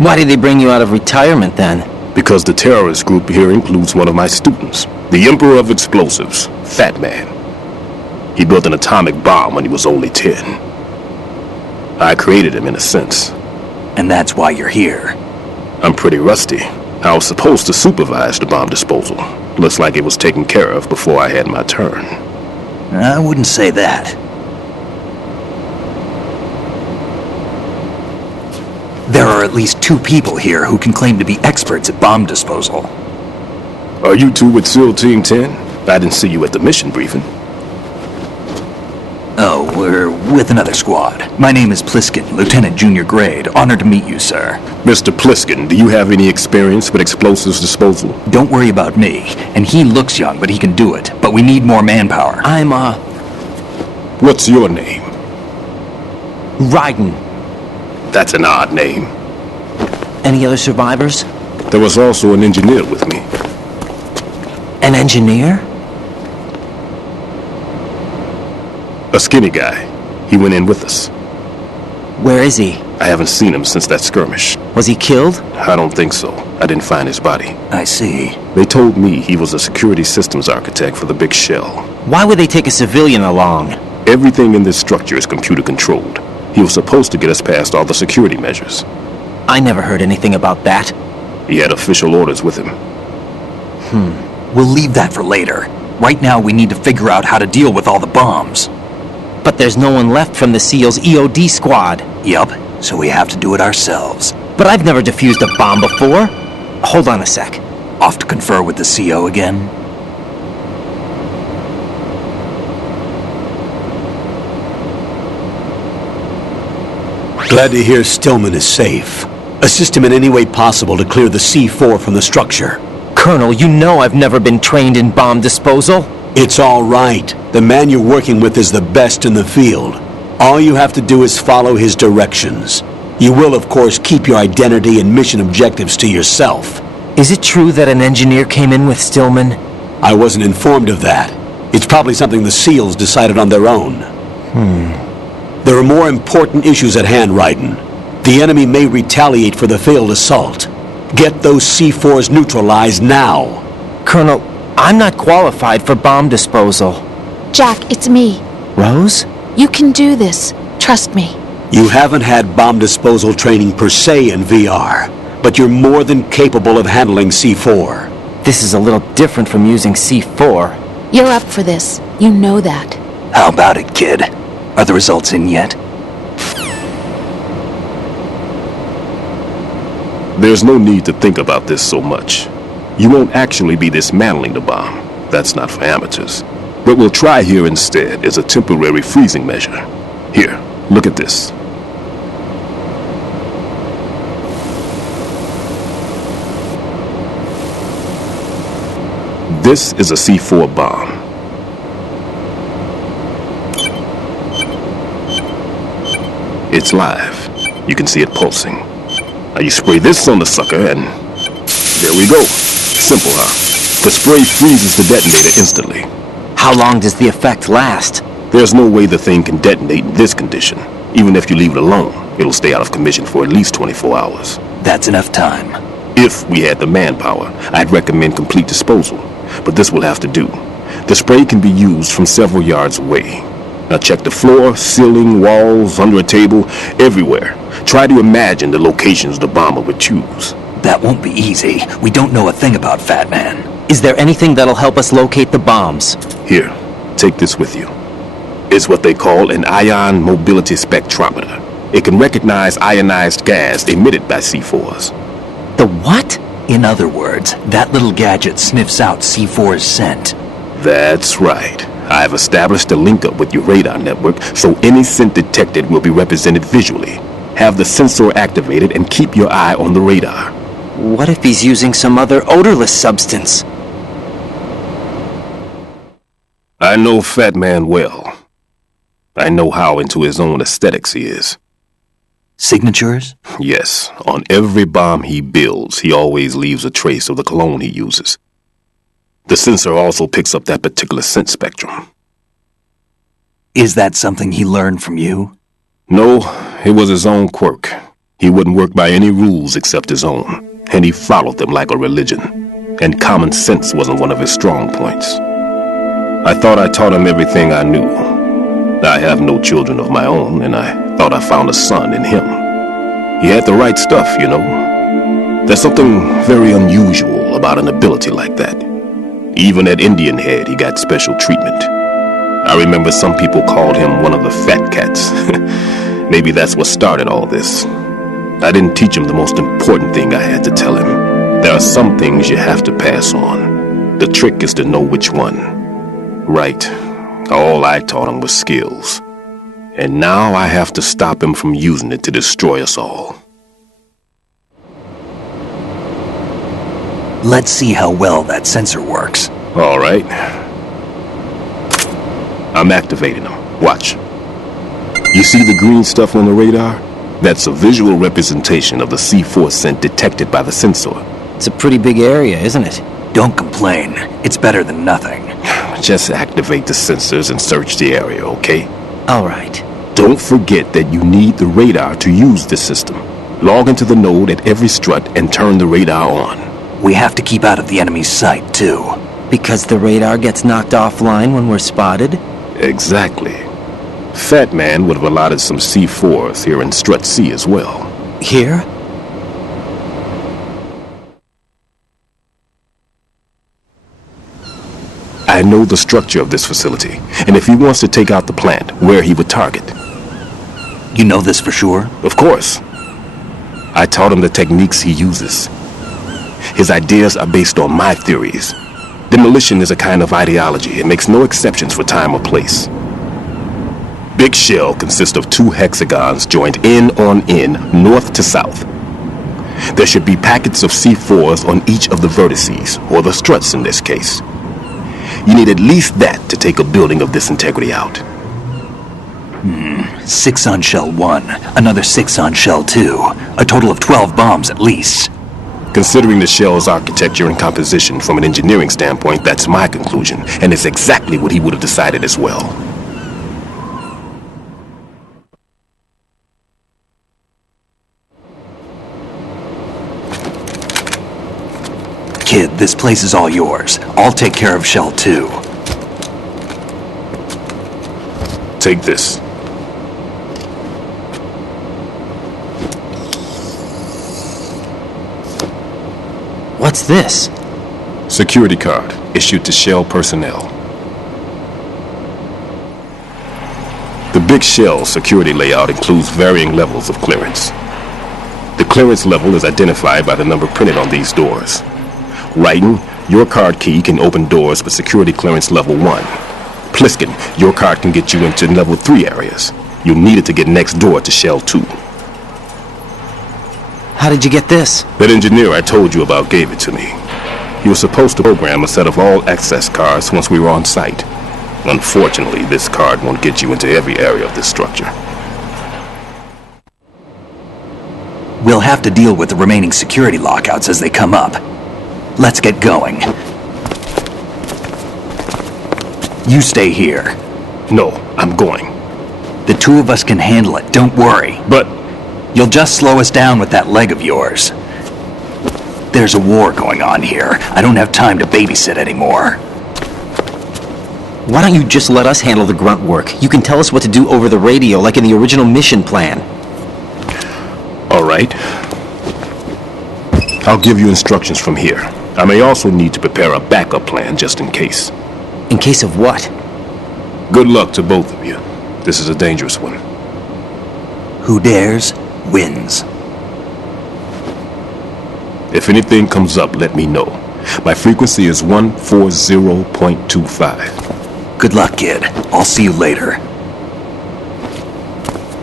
Why did they bring you out of retirement then? Because the terrorist group here includes one of my students, the Emperor of Explosives, Fat Man. He built an atomic bomb when he was only 10. I created him in a sense. And that's why you're here. I'm pretty rusty. I was supposed to supervise the bomb disposal. Looks like it was taken care of before I had my turn. I wouldn't say that. There are at least 2 people here who can claim to be experts at bomb disposal. Are you two with SEAL Team 10? I didn't see you at the mission briefing. Oh, we're with another squad. My name is Pliskin, Lieutenant Junior Grade. Honored to meet you, sir. Mr. Pliskin, do you have any experience with explosives disposal? Don't worry about me. And he looks young, but he can do it. But we need more manpower. I'm, What's your name? Raiden. That's an odd name. Any other survivors? There was also an engineer with me. An engineer? A skinny guy. He went in with us. Where is he? I haven't seen him since that skirmish. Was he killed? I don't think so. I didn't find his body. I see. They told me he was a security systems architect for the big shell. Why would they take a civilian along? Everything in this structure is computer controlled. He was supposed to get us past all the security measures. I never heard anything about that. He had official orders with him. We'll leave that for later. Right now, we need to figure out how to deal with all the bombs. But there's no one left from the SEAL's EOD squad. Yup, so we have to do it ourselves. But I've never defused a bomb before. Hold on a sec. Off to confer with the CO again? Glad to hear Stillman is safe. Assist him in any way possible to clear the C4 from the structure. Colonel, you know I've never been trained in bomb disposal. It's all right. The man you're working with is the best in the field. All you have to do is follow his directions. You will, of course, keep your identity and mission objectives to yourself. Is it true that an engineer came in with Stillman? I wasn't informed of that. It's probably something the SEALs decided on their own. There are more important issues at hand, Raiden. The enemy may retaliate for the failed assault. Get those C4s neutralized now. Colonel, I'm not qualified for bomb disposal. Jack, it's me. Rose? You can do this. Trust me. You haven't had bomb disposal training per se in VR, but you're more than capable of handling C4. This is a little different from using C4. You're up for this. You know that. How about it, kid? Are the results in yet? There's no need to think about this so much. You won't actually be dismantling the bomb. That's not for amateurs. What we'll try here instead is a temporary freezing measure. Here, look at this. This is a C4 bomb. It's live. You can see it pulsing. Now you spray this on the sucker and There we go. Simple, huh? The spray freezes the detonator instantly. How long does the effect last? There's no way the thing can detonate in this condition. Even if you leave it alone, it'll stay out of commission for at least 24 hours. That's enough time. If we had the manpower, I'd recommend complete disposal. But this will have to do. The spray can be used from several yards away. Now check the floor, ceiling, walls, under a table, everywhere. Try to imagine the locations the bomber would choose. That won't be easy. We don't know a thing about Fat Man. Is there anything that'll help us locate the bombs? Here, take this with you. It's what they call an ion mobility spectrometer. It can recognize ionized gas emitted by C4s. The what? In other words, that little gadget sniffs out C4's scent. That's right. I've established a link-up with your radar network, so any scent detected will be represented visually. Have the sensor activated and keep your eye on the radar. What if he's using some other odorless substance? I know Fat Man well. I know how into his own aesthetics he is. Signatures? Yes, on every bomb he builds, he always leaves a trace of the cologne he uses. The sensor also picks up that particular scent spectrum. Is that something he learned from you? No, it was his own quirk. He wouldn't work by any rules except his own, and he followed them like a religion. And common sense wasn't one of his strong points. I thought I taught him everything I knew. I have no children of my own, and I thought I found a son in him. He had the right stuff, you know. There's something very unusual about an ability like that. Even at Indian Head, he got special treatment. I remember some people called him one of the fat cats. Maybe that's what started all this. I didn't teach him the most important thing I had to tell him. There are some things you have to pass on. The trick is to know which one. Right. All I taught him was skills. And now I have to stop him from using it to destroy us all. Let's see how well that sensor works. All right. I'm activating them. Watch. You see the green stuff on the radar? That's a visual representation of the C4 scent detected by the sensor. It's a pretty big area, isn't it? Don't complain. It's better than nothing. Just activate the sensors and search the area, okay? All right. Don't forget that you need the radar to use this system. Log into the node at every strut and turn the radar on. We have to keep out of the enemy's sight, too. Because the radar gets knocked offline when we're spotted? Exactly. Fat Man would have allotted some C4s here in Strut C as well. Here? I know the structure of this facility, and if he wants to take out the plant, where he would target. You know this for sure? Of course. I taught him the techniques he uses. His ideas are based on my theories. Demolition is a kind of ideology. It makes no exceptions for time or place. Big shell consists of 2 hexagons joined end on end, north to south. There should be packets of C4s on each of the vertices, or the struts in this case. You need at least that to take a building of this integrity out. 6 on shell 1, another 6 on shell 2. A total of 12 bombs at least. Considering the shell's architecture and composition from an engineering standpoint, that's my conclusion, and it's exactly what he would have decided as well. Kid, this place is all yours. I'll take care of shell 2. Take this. What's this? Security card issued to Shell personnel. The Big Shell security layout includes varying levels of clearance. The clearance level is identified by the number printed on these doors. Raiden, your card key can open doors with security clearance level 1. Pliskin, your card can get you into level 3 areas. You'll need it to get next door to Shell 2. How did you get this? That engineer I told you about gave it to me. He was supposed to program a set of all access cards once we were on site. Unfortunately, this card won't get you into every area of this structure. We'll have to deal with the remaining security lockouts as they come up. Let's get going. You stay here. No, I'm going. The two of us can handle it, don't worry. But you'll just slow us down with that leg of yours. There's a war going on here. I don't have time to babysit anymore. Why don't you just let us handle the grunt work? You can tell us what to do over the radio, like in the original mission plan. All right. I'll give you instructions from here. I may also need to prepare a backup plan just in case. In case of what? Good luck to both of you. This is a dangerous one. Who dares, wins. If anything comes up, let me know. My frequency is 140.25. Good luck, kid. I'll see you later.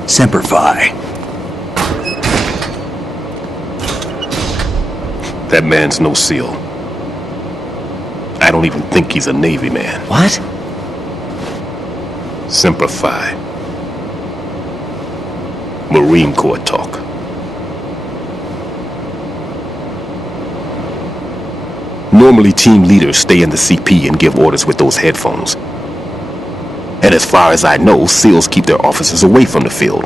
Semper Fi. That man's no SEAL. I don't even think he's a Navy man. What? Semper Fi. Marine Corps talk. Normally, team leaders stay in the CP and give orders with those headphones. And as far as I know, SEALs keep their officers away from the field.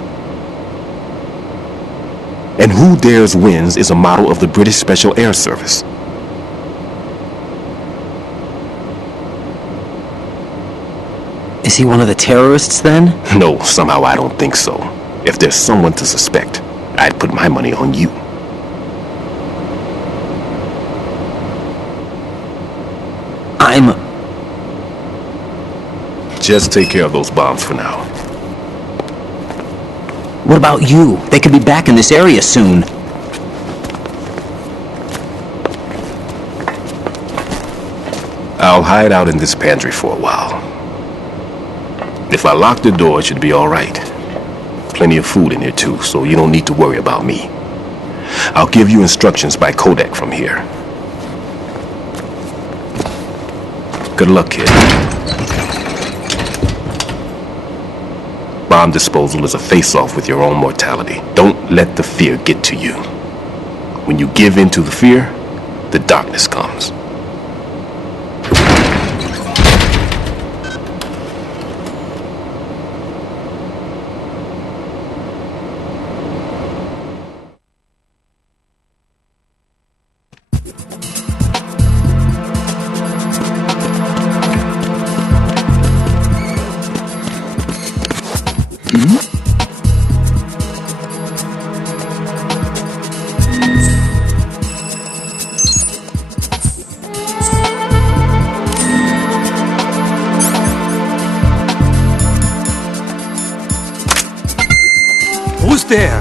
And Who Dares Wins is a model of the British Special Air Service. Is he one of the terrorists, then? No, somehow I don't think so. If there's someone to suspect, I'd put my money on you. Just take care of those bombs for now. What about you? They could be back in this area soon. I'll hide out in this pantry for a while. If I lock the door, it should be all right. Plenty of food in here too, so you don't need to worry about me. I'll give you instructions by codec from here. Good luck, kid. Bomb disposal is a face-off with your own mortality. Don't let the fear get to you. When you give in to the fear, the darkness comes. Who's there?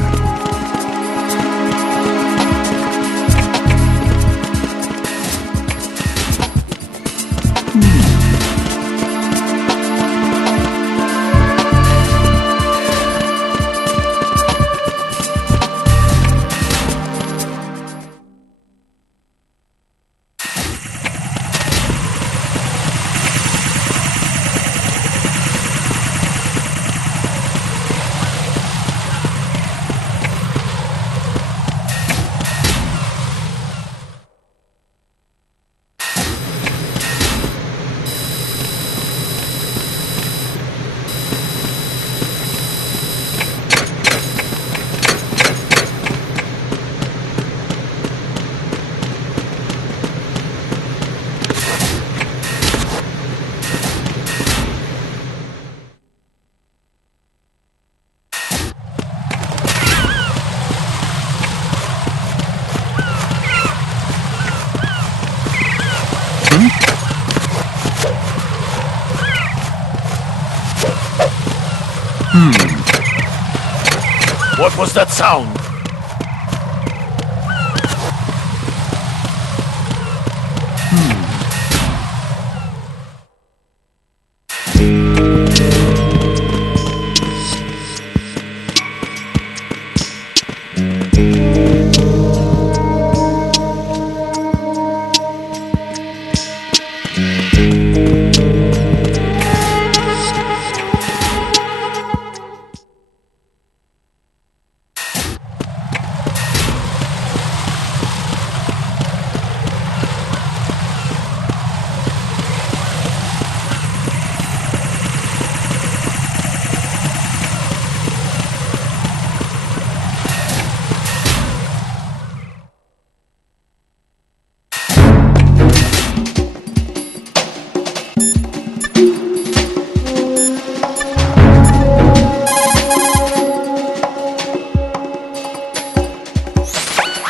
What was that sound?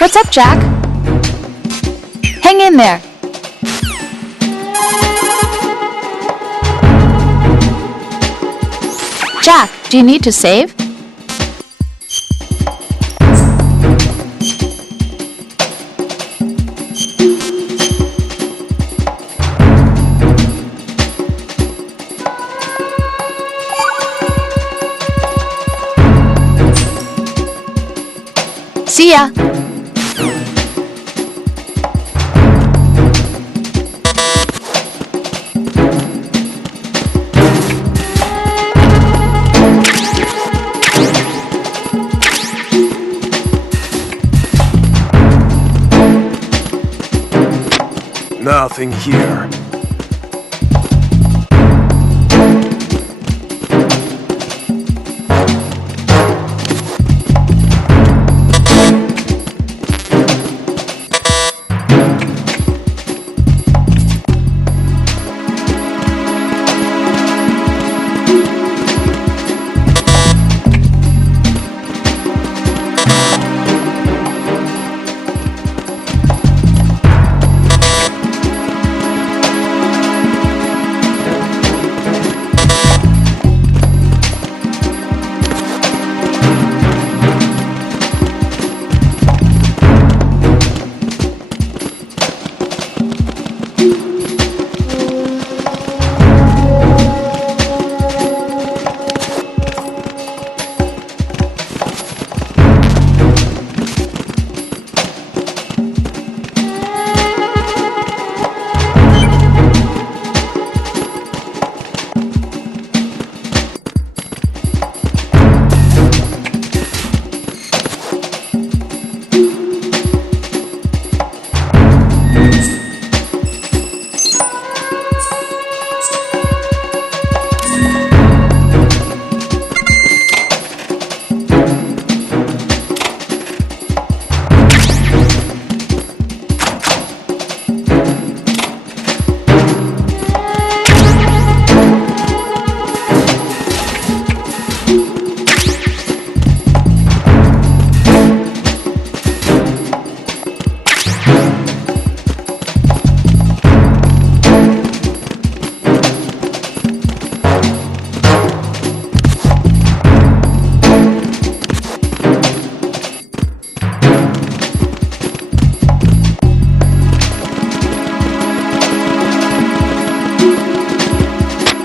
What's up, Jack? Hang in there. Jack, do you need to save? See ya. Nothing here.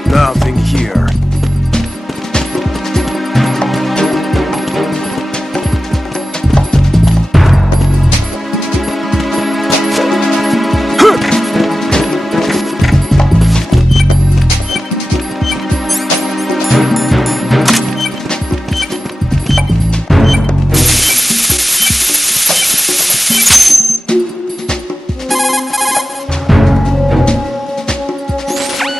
Nothing here.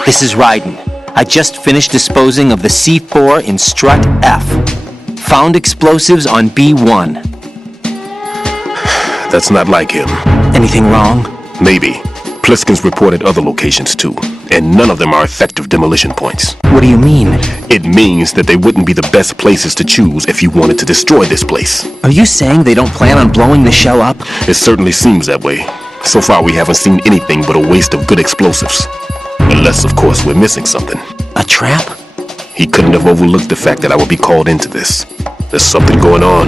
This is Raiden. I just finished disposing of the C4 in strut F. Found explosives on B1. That's not like him. Anything wrong? Maybe. Pliskin's reported other locations too, and none of them are effective demolition points. What do you mean? It means that they wouldn't be the best places to choose if you wanted to destroy this place. Are you saying they don't plan on blowing the shell up? It certainly seems that way. So far we haven't seen anything but a waste of good explosives. Unless, of course, we're missing something. A trap? He couldn't have overlooked the fact that I would be called into this. There's something going on.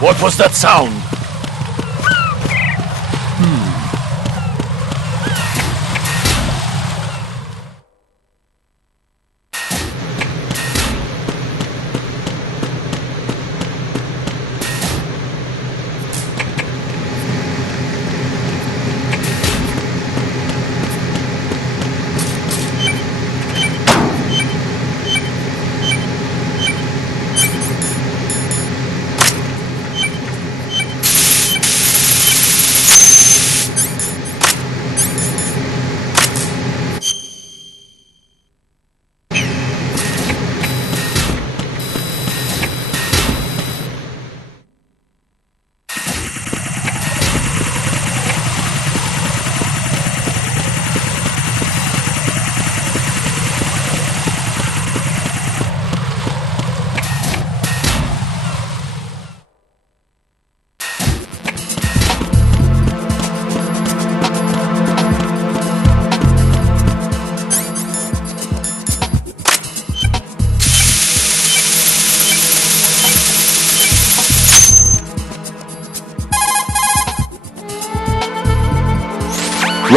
What was that sound?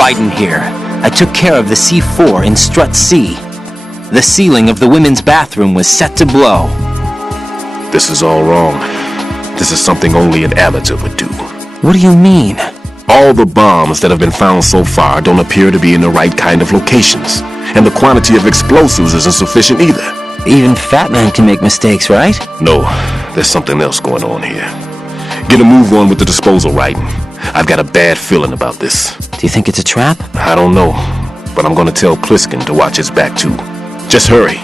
Raiden here. I took care of the C4 in Strut C. The ceiling of the women's bathroom was set to blow. This is all wrong. This is something only an amateur would do. What do you mean? All the bombs that have been found so far don't appear to be in the right kind of locations. And the quantity of explosives isn't sufficient either. Even Fat Man can make mistakes, right? No, there's something else going on here. Get a move on with the disposal, Raiden. I've got a bad feeling about this. Do you think it's a trap? I don't know, but I'm gonna tell Pliskin to watch his back too. Just hurry.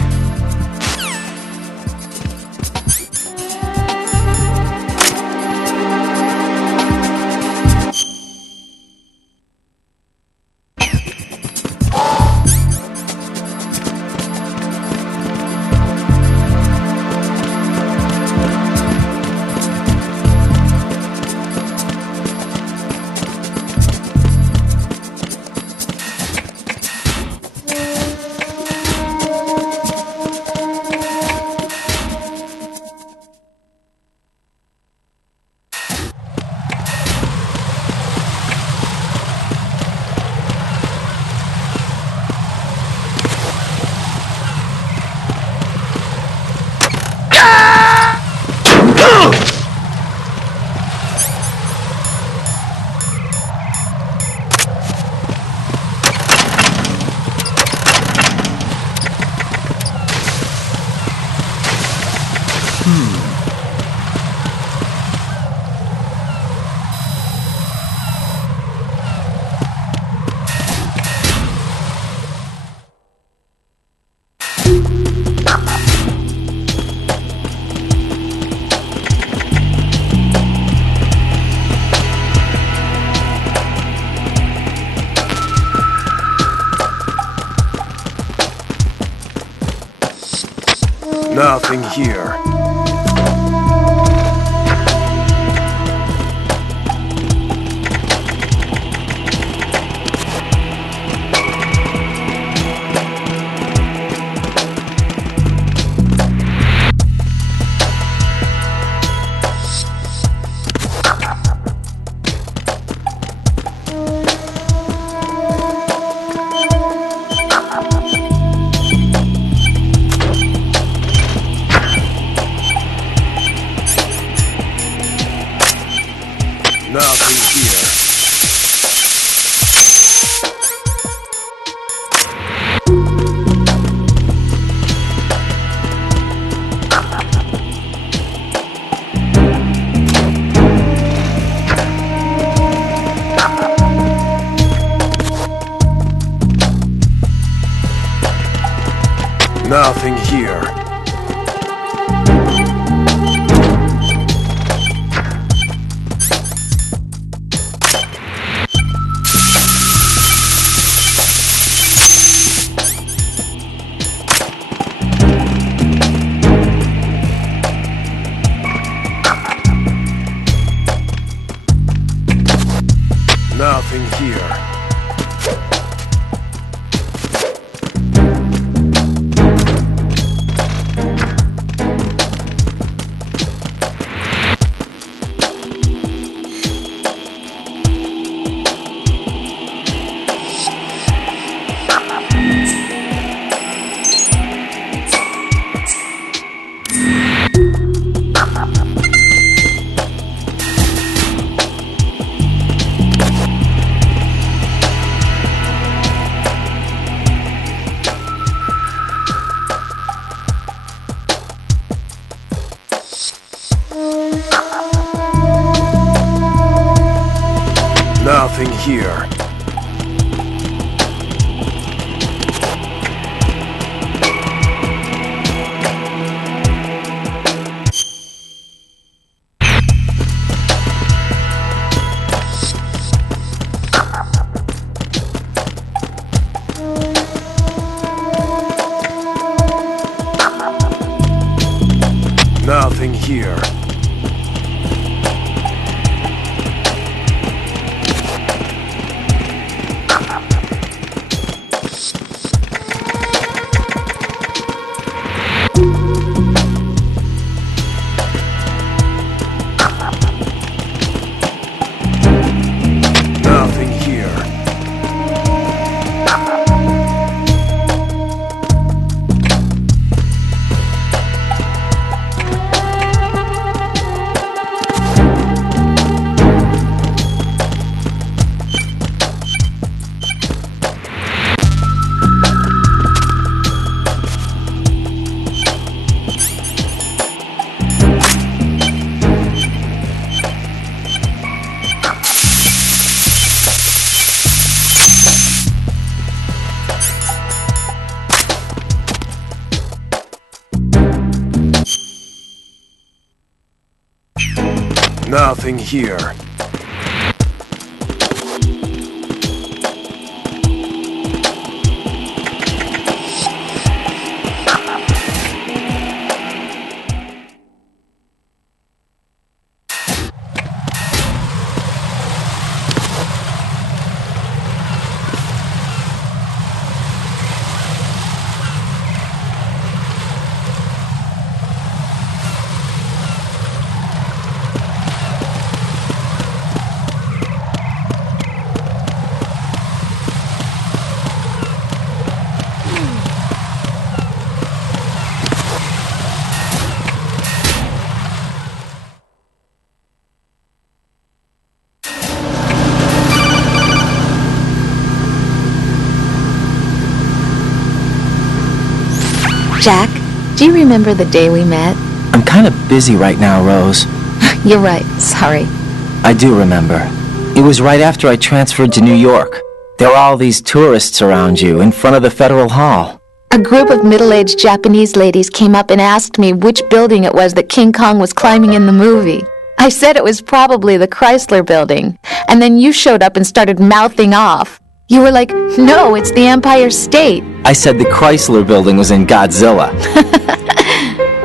Nothing here. Nothing here. Nothing here. Nothing here. Nothing here. Nothing here. Nothing here. Nothing here. Jack, do you remember the day we met? I'm kind of busy right now, Rose. You're right, sorry. I do remember. It was right after I transferred to New York. There were all these tourists around you in front of the Federal Hall. A group of middle-aged Japanese ladies came up and asked me which building it was that King Kong was climbing in the movie. I said it was probably the Chrysler Building, and then you showed up and started mouthing off. You were like, no, it's the Empire State. I said the Chrysler Building was in Godzilla.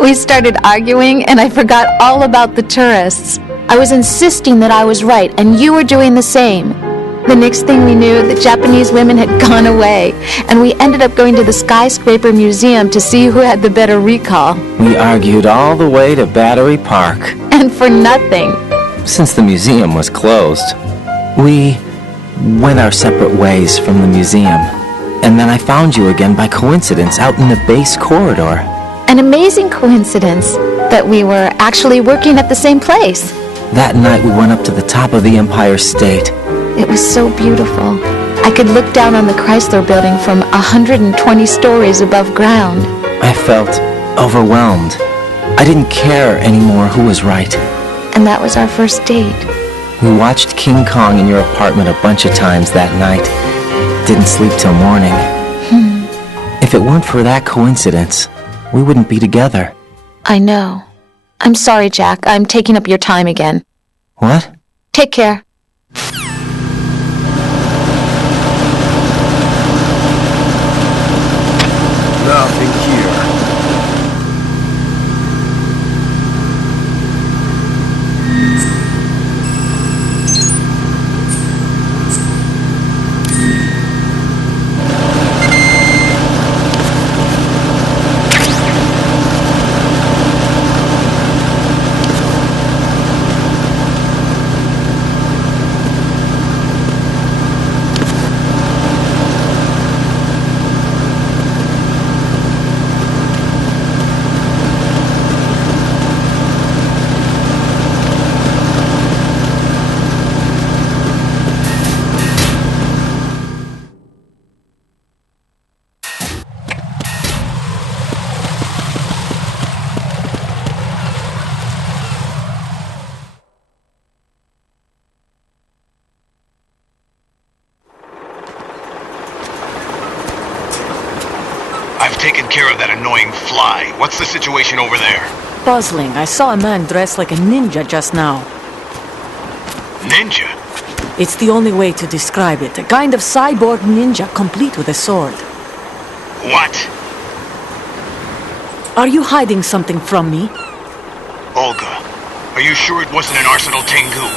We started arguing, and I forgot all about the tourists. I was insisting that I was right, and you were doing the same. The next thing we knew, the Japanese women had gone away, and we ended up going to the Skyscraper Museum to see who had the better recall. We argued all the way to Battery Park. And for nothing. Since the museum was closed, we went our separate ways from the museum. And then I found you again by coincidence out in the base corridor. An amazing coincidence that we were actually working at the same place. That night we went up to the top of the Empire State. It was so beautiful. I could look down on the Chrysler Building from 120 stories above ground. I felt overwhelmed. I didn't care anymore who was right. And that was our first date. We watched King Kong in your apartment a bunch of times that night. Didn't sleep till morning. If it weren't for that coincidence, we wouldn't be together. I know. I'm sorry, Jack. I'm taking up your time again. What? Take care. Nothing here. Taken care of that annoying fly. What's the situation over there? Puzzling. I saw a man dressed like a ninja just now. Ninja? It's the only way to describe it. A kind of cyborg ninja, complete with a sword. What? Are you hiding something from me? Olga, are you sure it wasn't an Arsenal Tengu?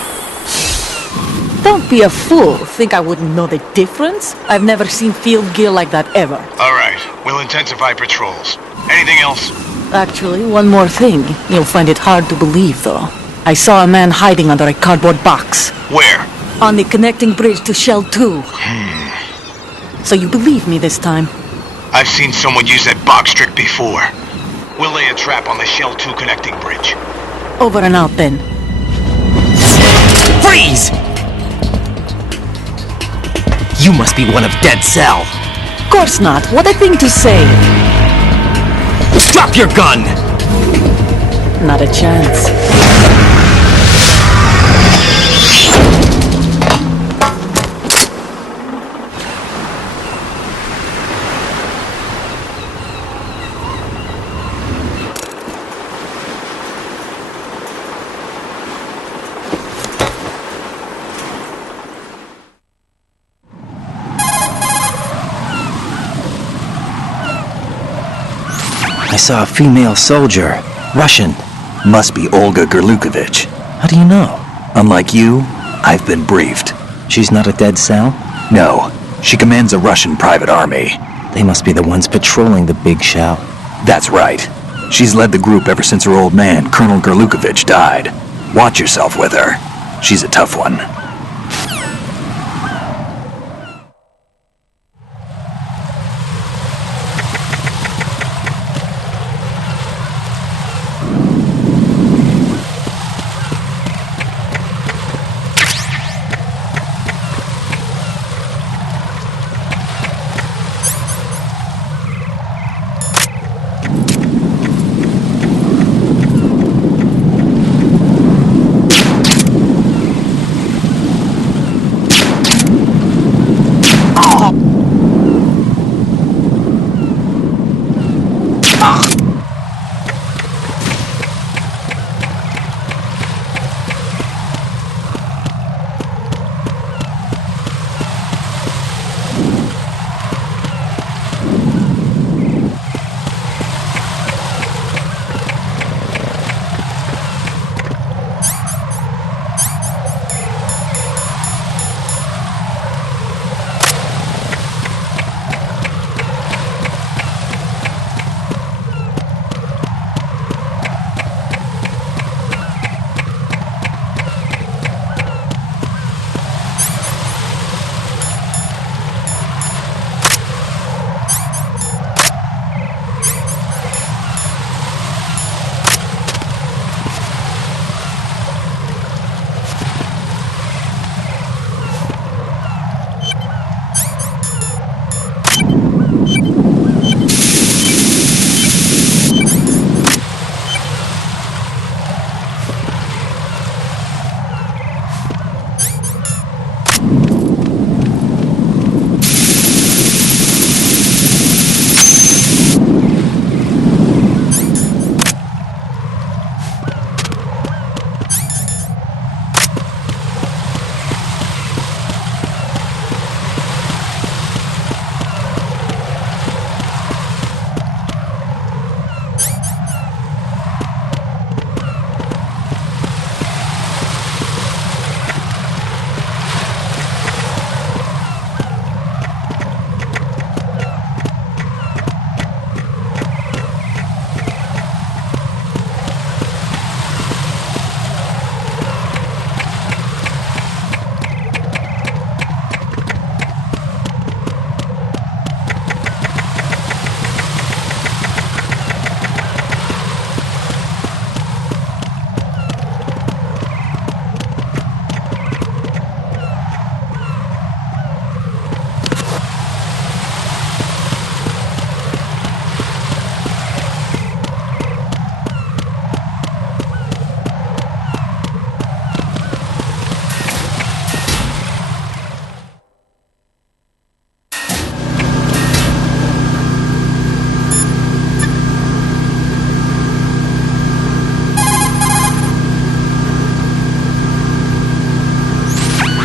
Don't be a fool. Think I wouldn't know the difference? I've never seen field gear like that ever. Alright, we'll intensify patrols. Anything else? Actually, one more thing. You'll find it hard to believe, though. I saw a man hiding under a cardboard box. Where? On the connecting bridge to Shell 2. So you believe me this time? I've seen someone use that box trick before. We'll lay a trap on the Shell 2 connecting bridge. Over and out, then. Freeze! You must be one of Dead Cell. Of course not. What a thing to say. Drop your gun! Not a chance. I saw a female soldier. Russian. Must be Olga Gerlukovich. How do you know? Unlike you, I've been briefed. She's not a Dead Cell? No, she commands a Russian private army. They must be the ones patrolling the Big Shell. That's right. She's led the group ever since her old man, Colonel Gerlukovich, died. Watch yourself with her. She's a tough one.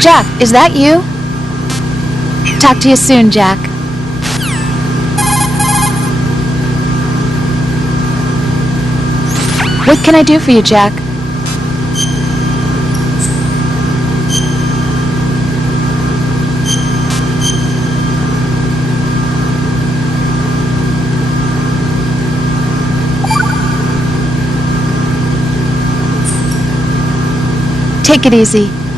Jack, is that you? Talk to you soon, Jack. What can I do for you, Jack? Take it easy.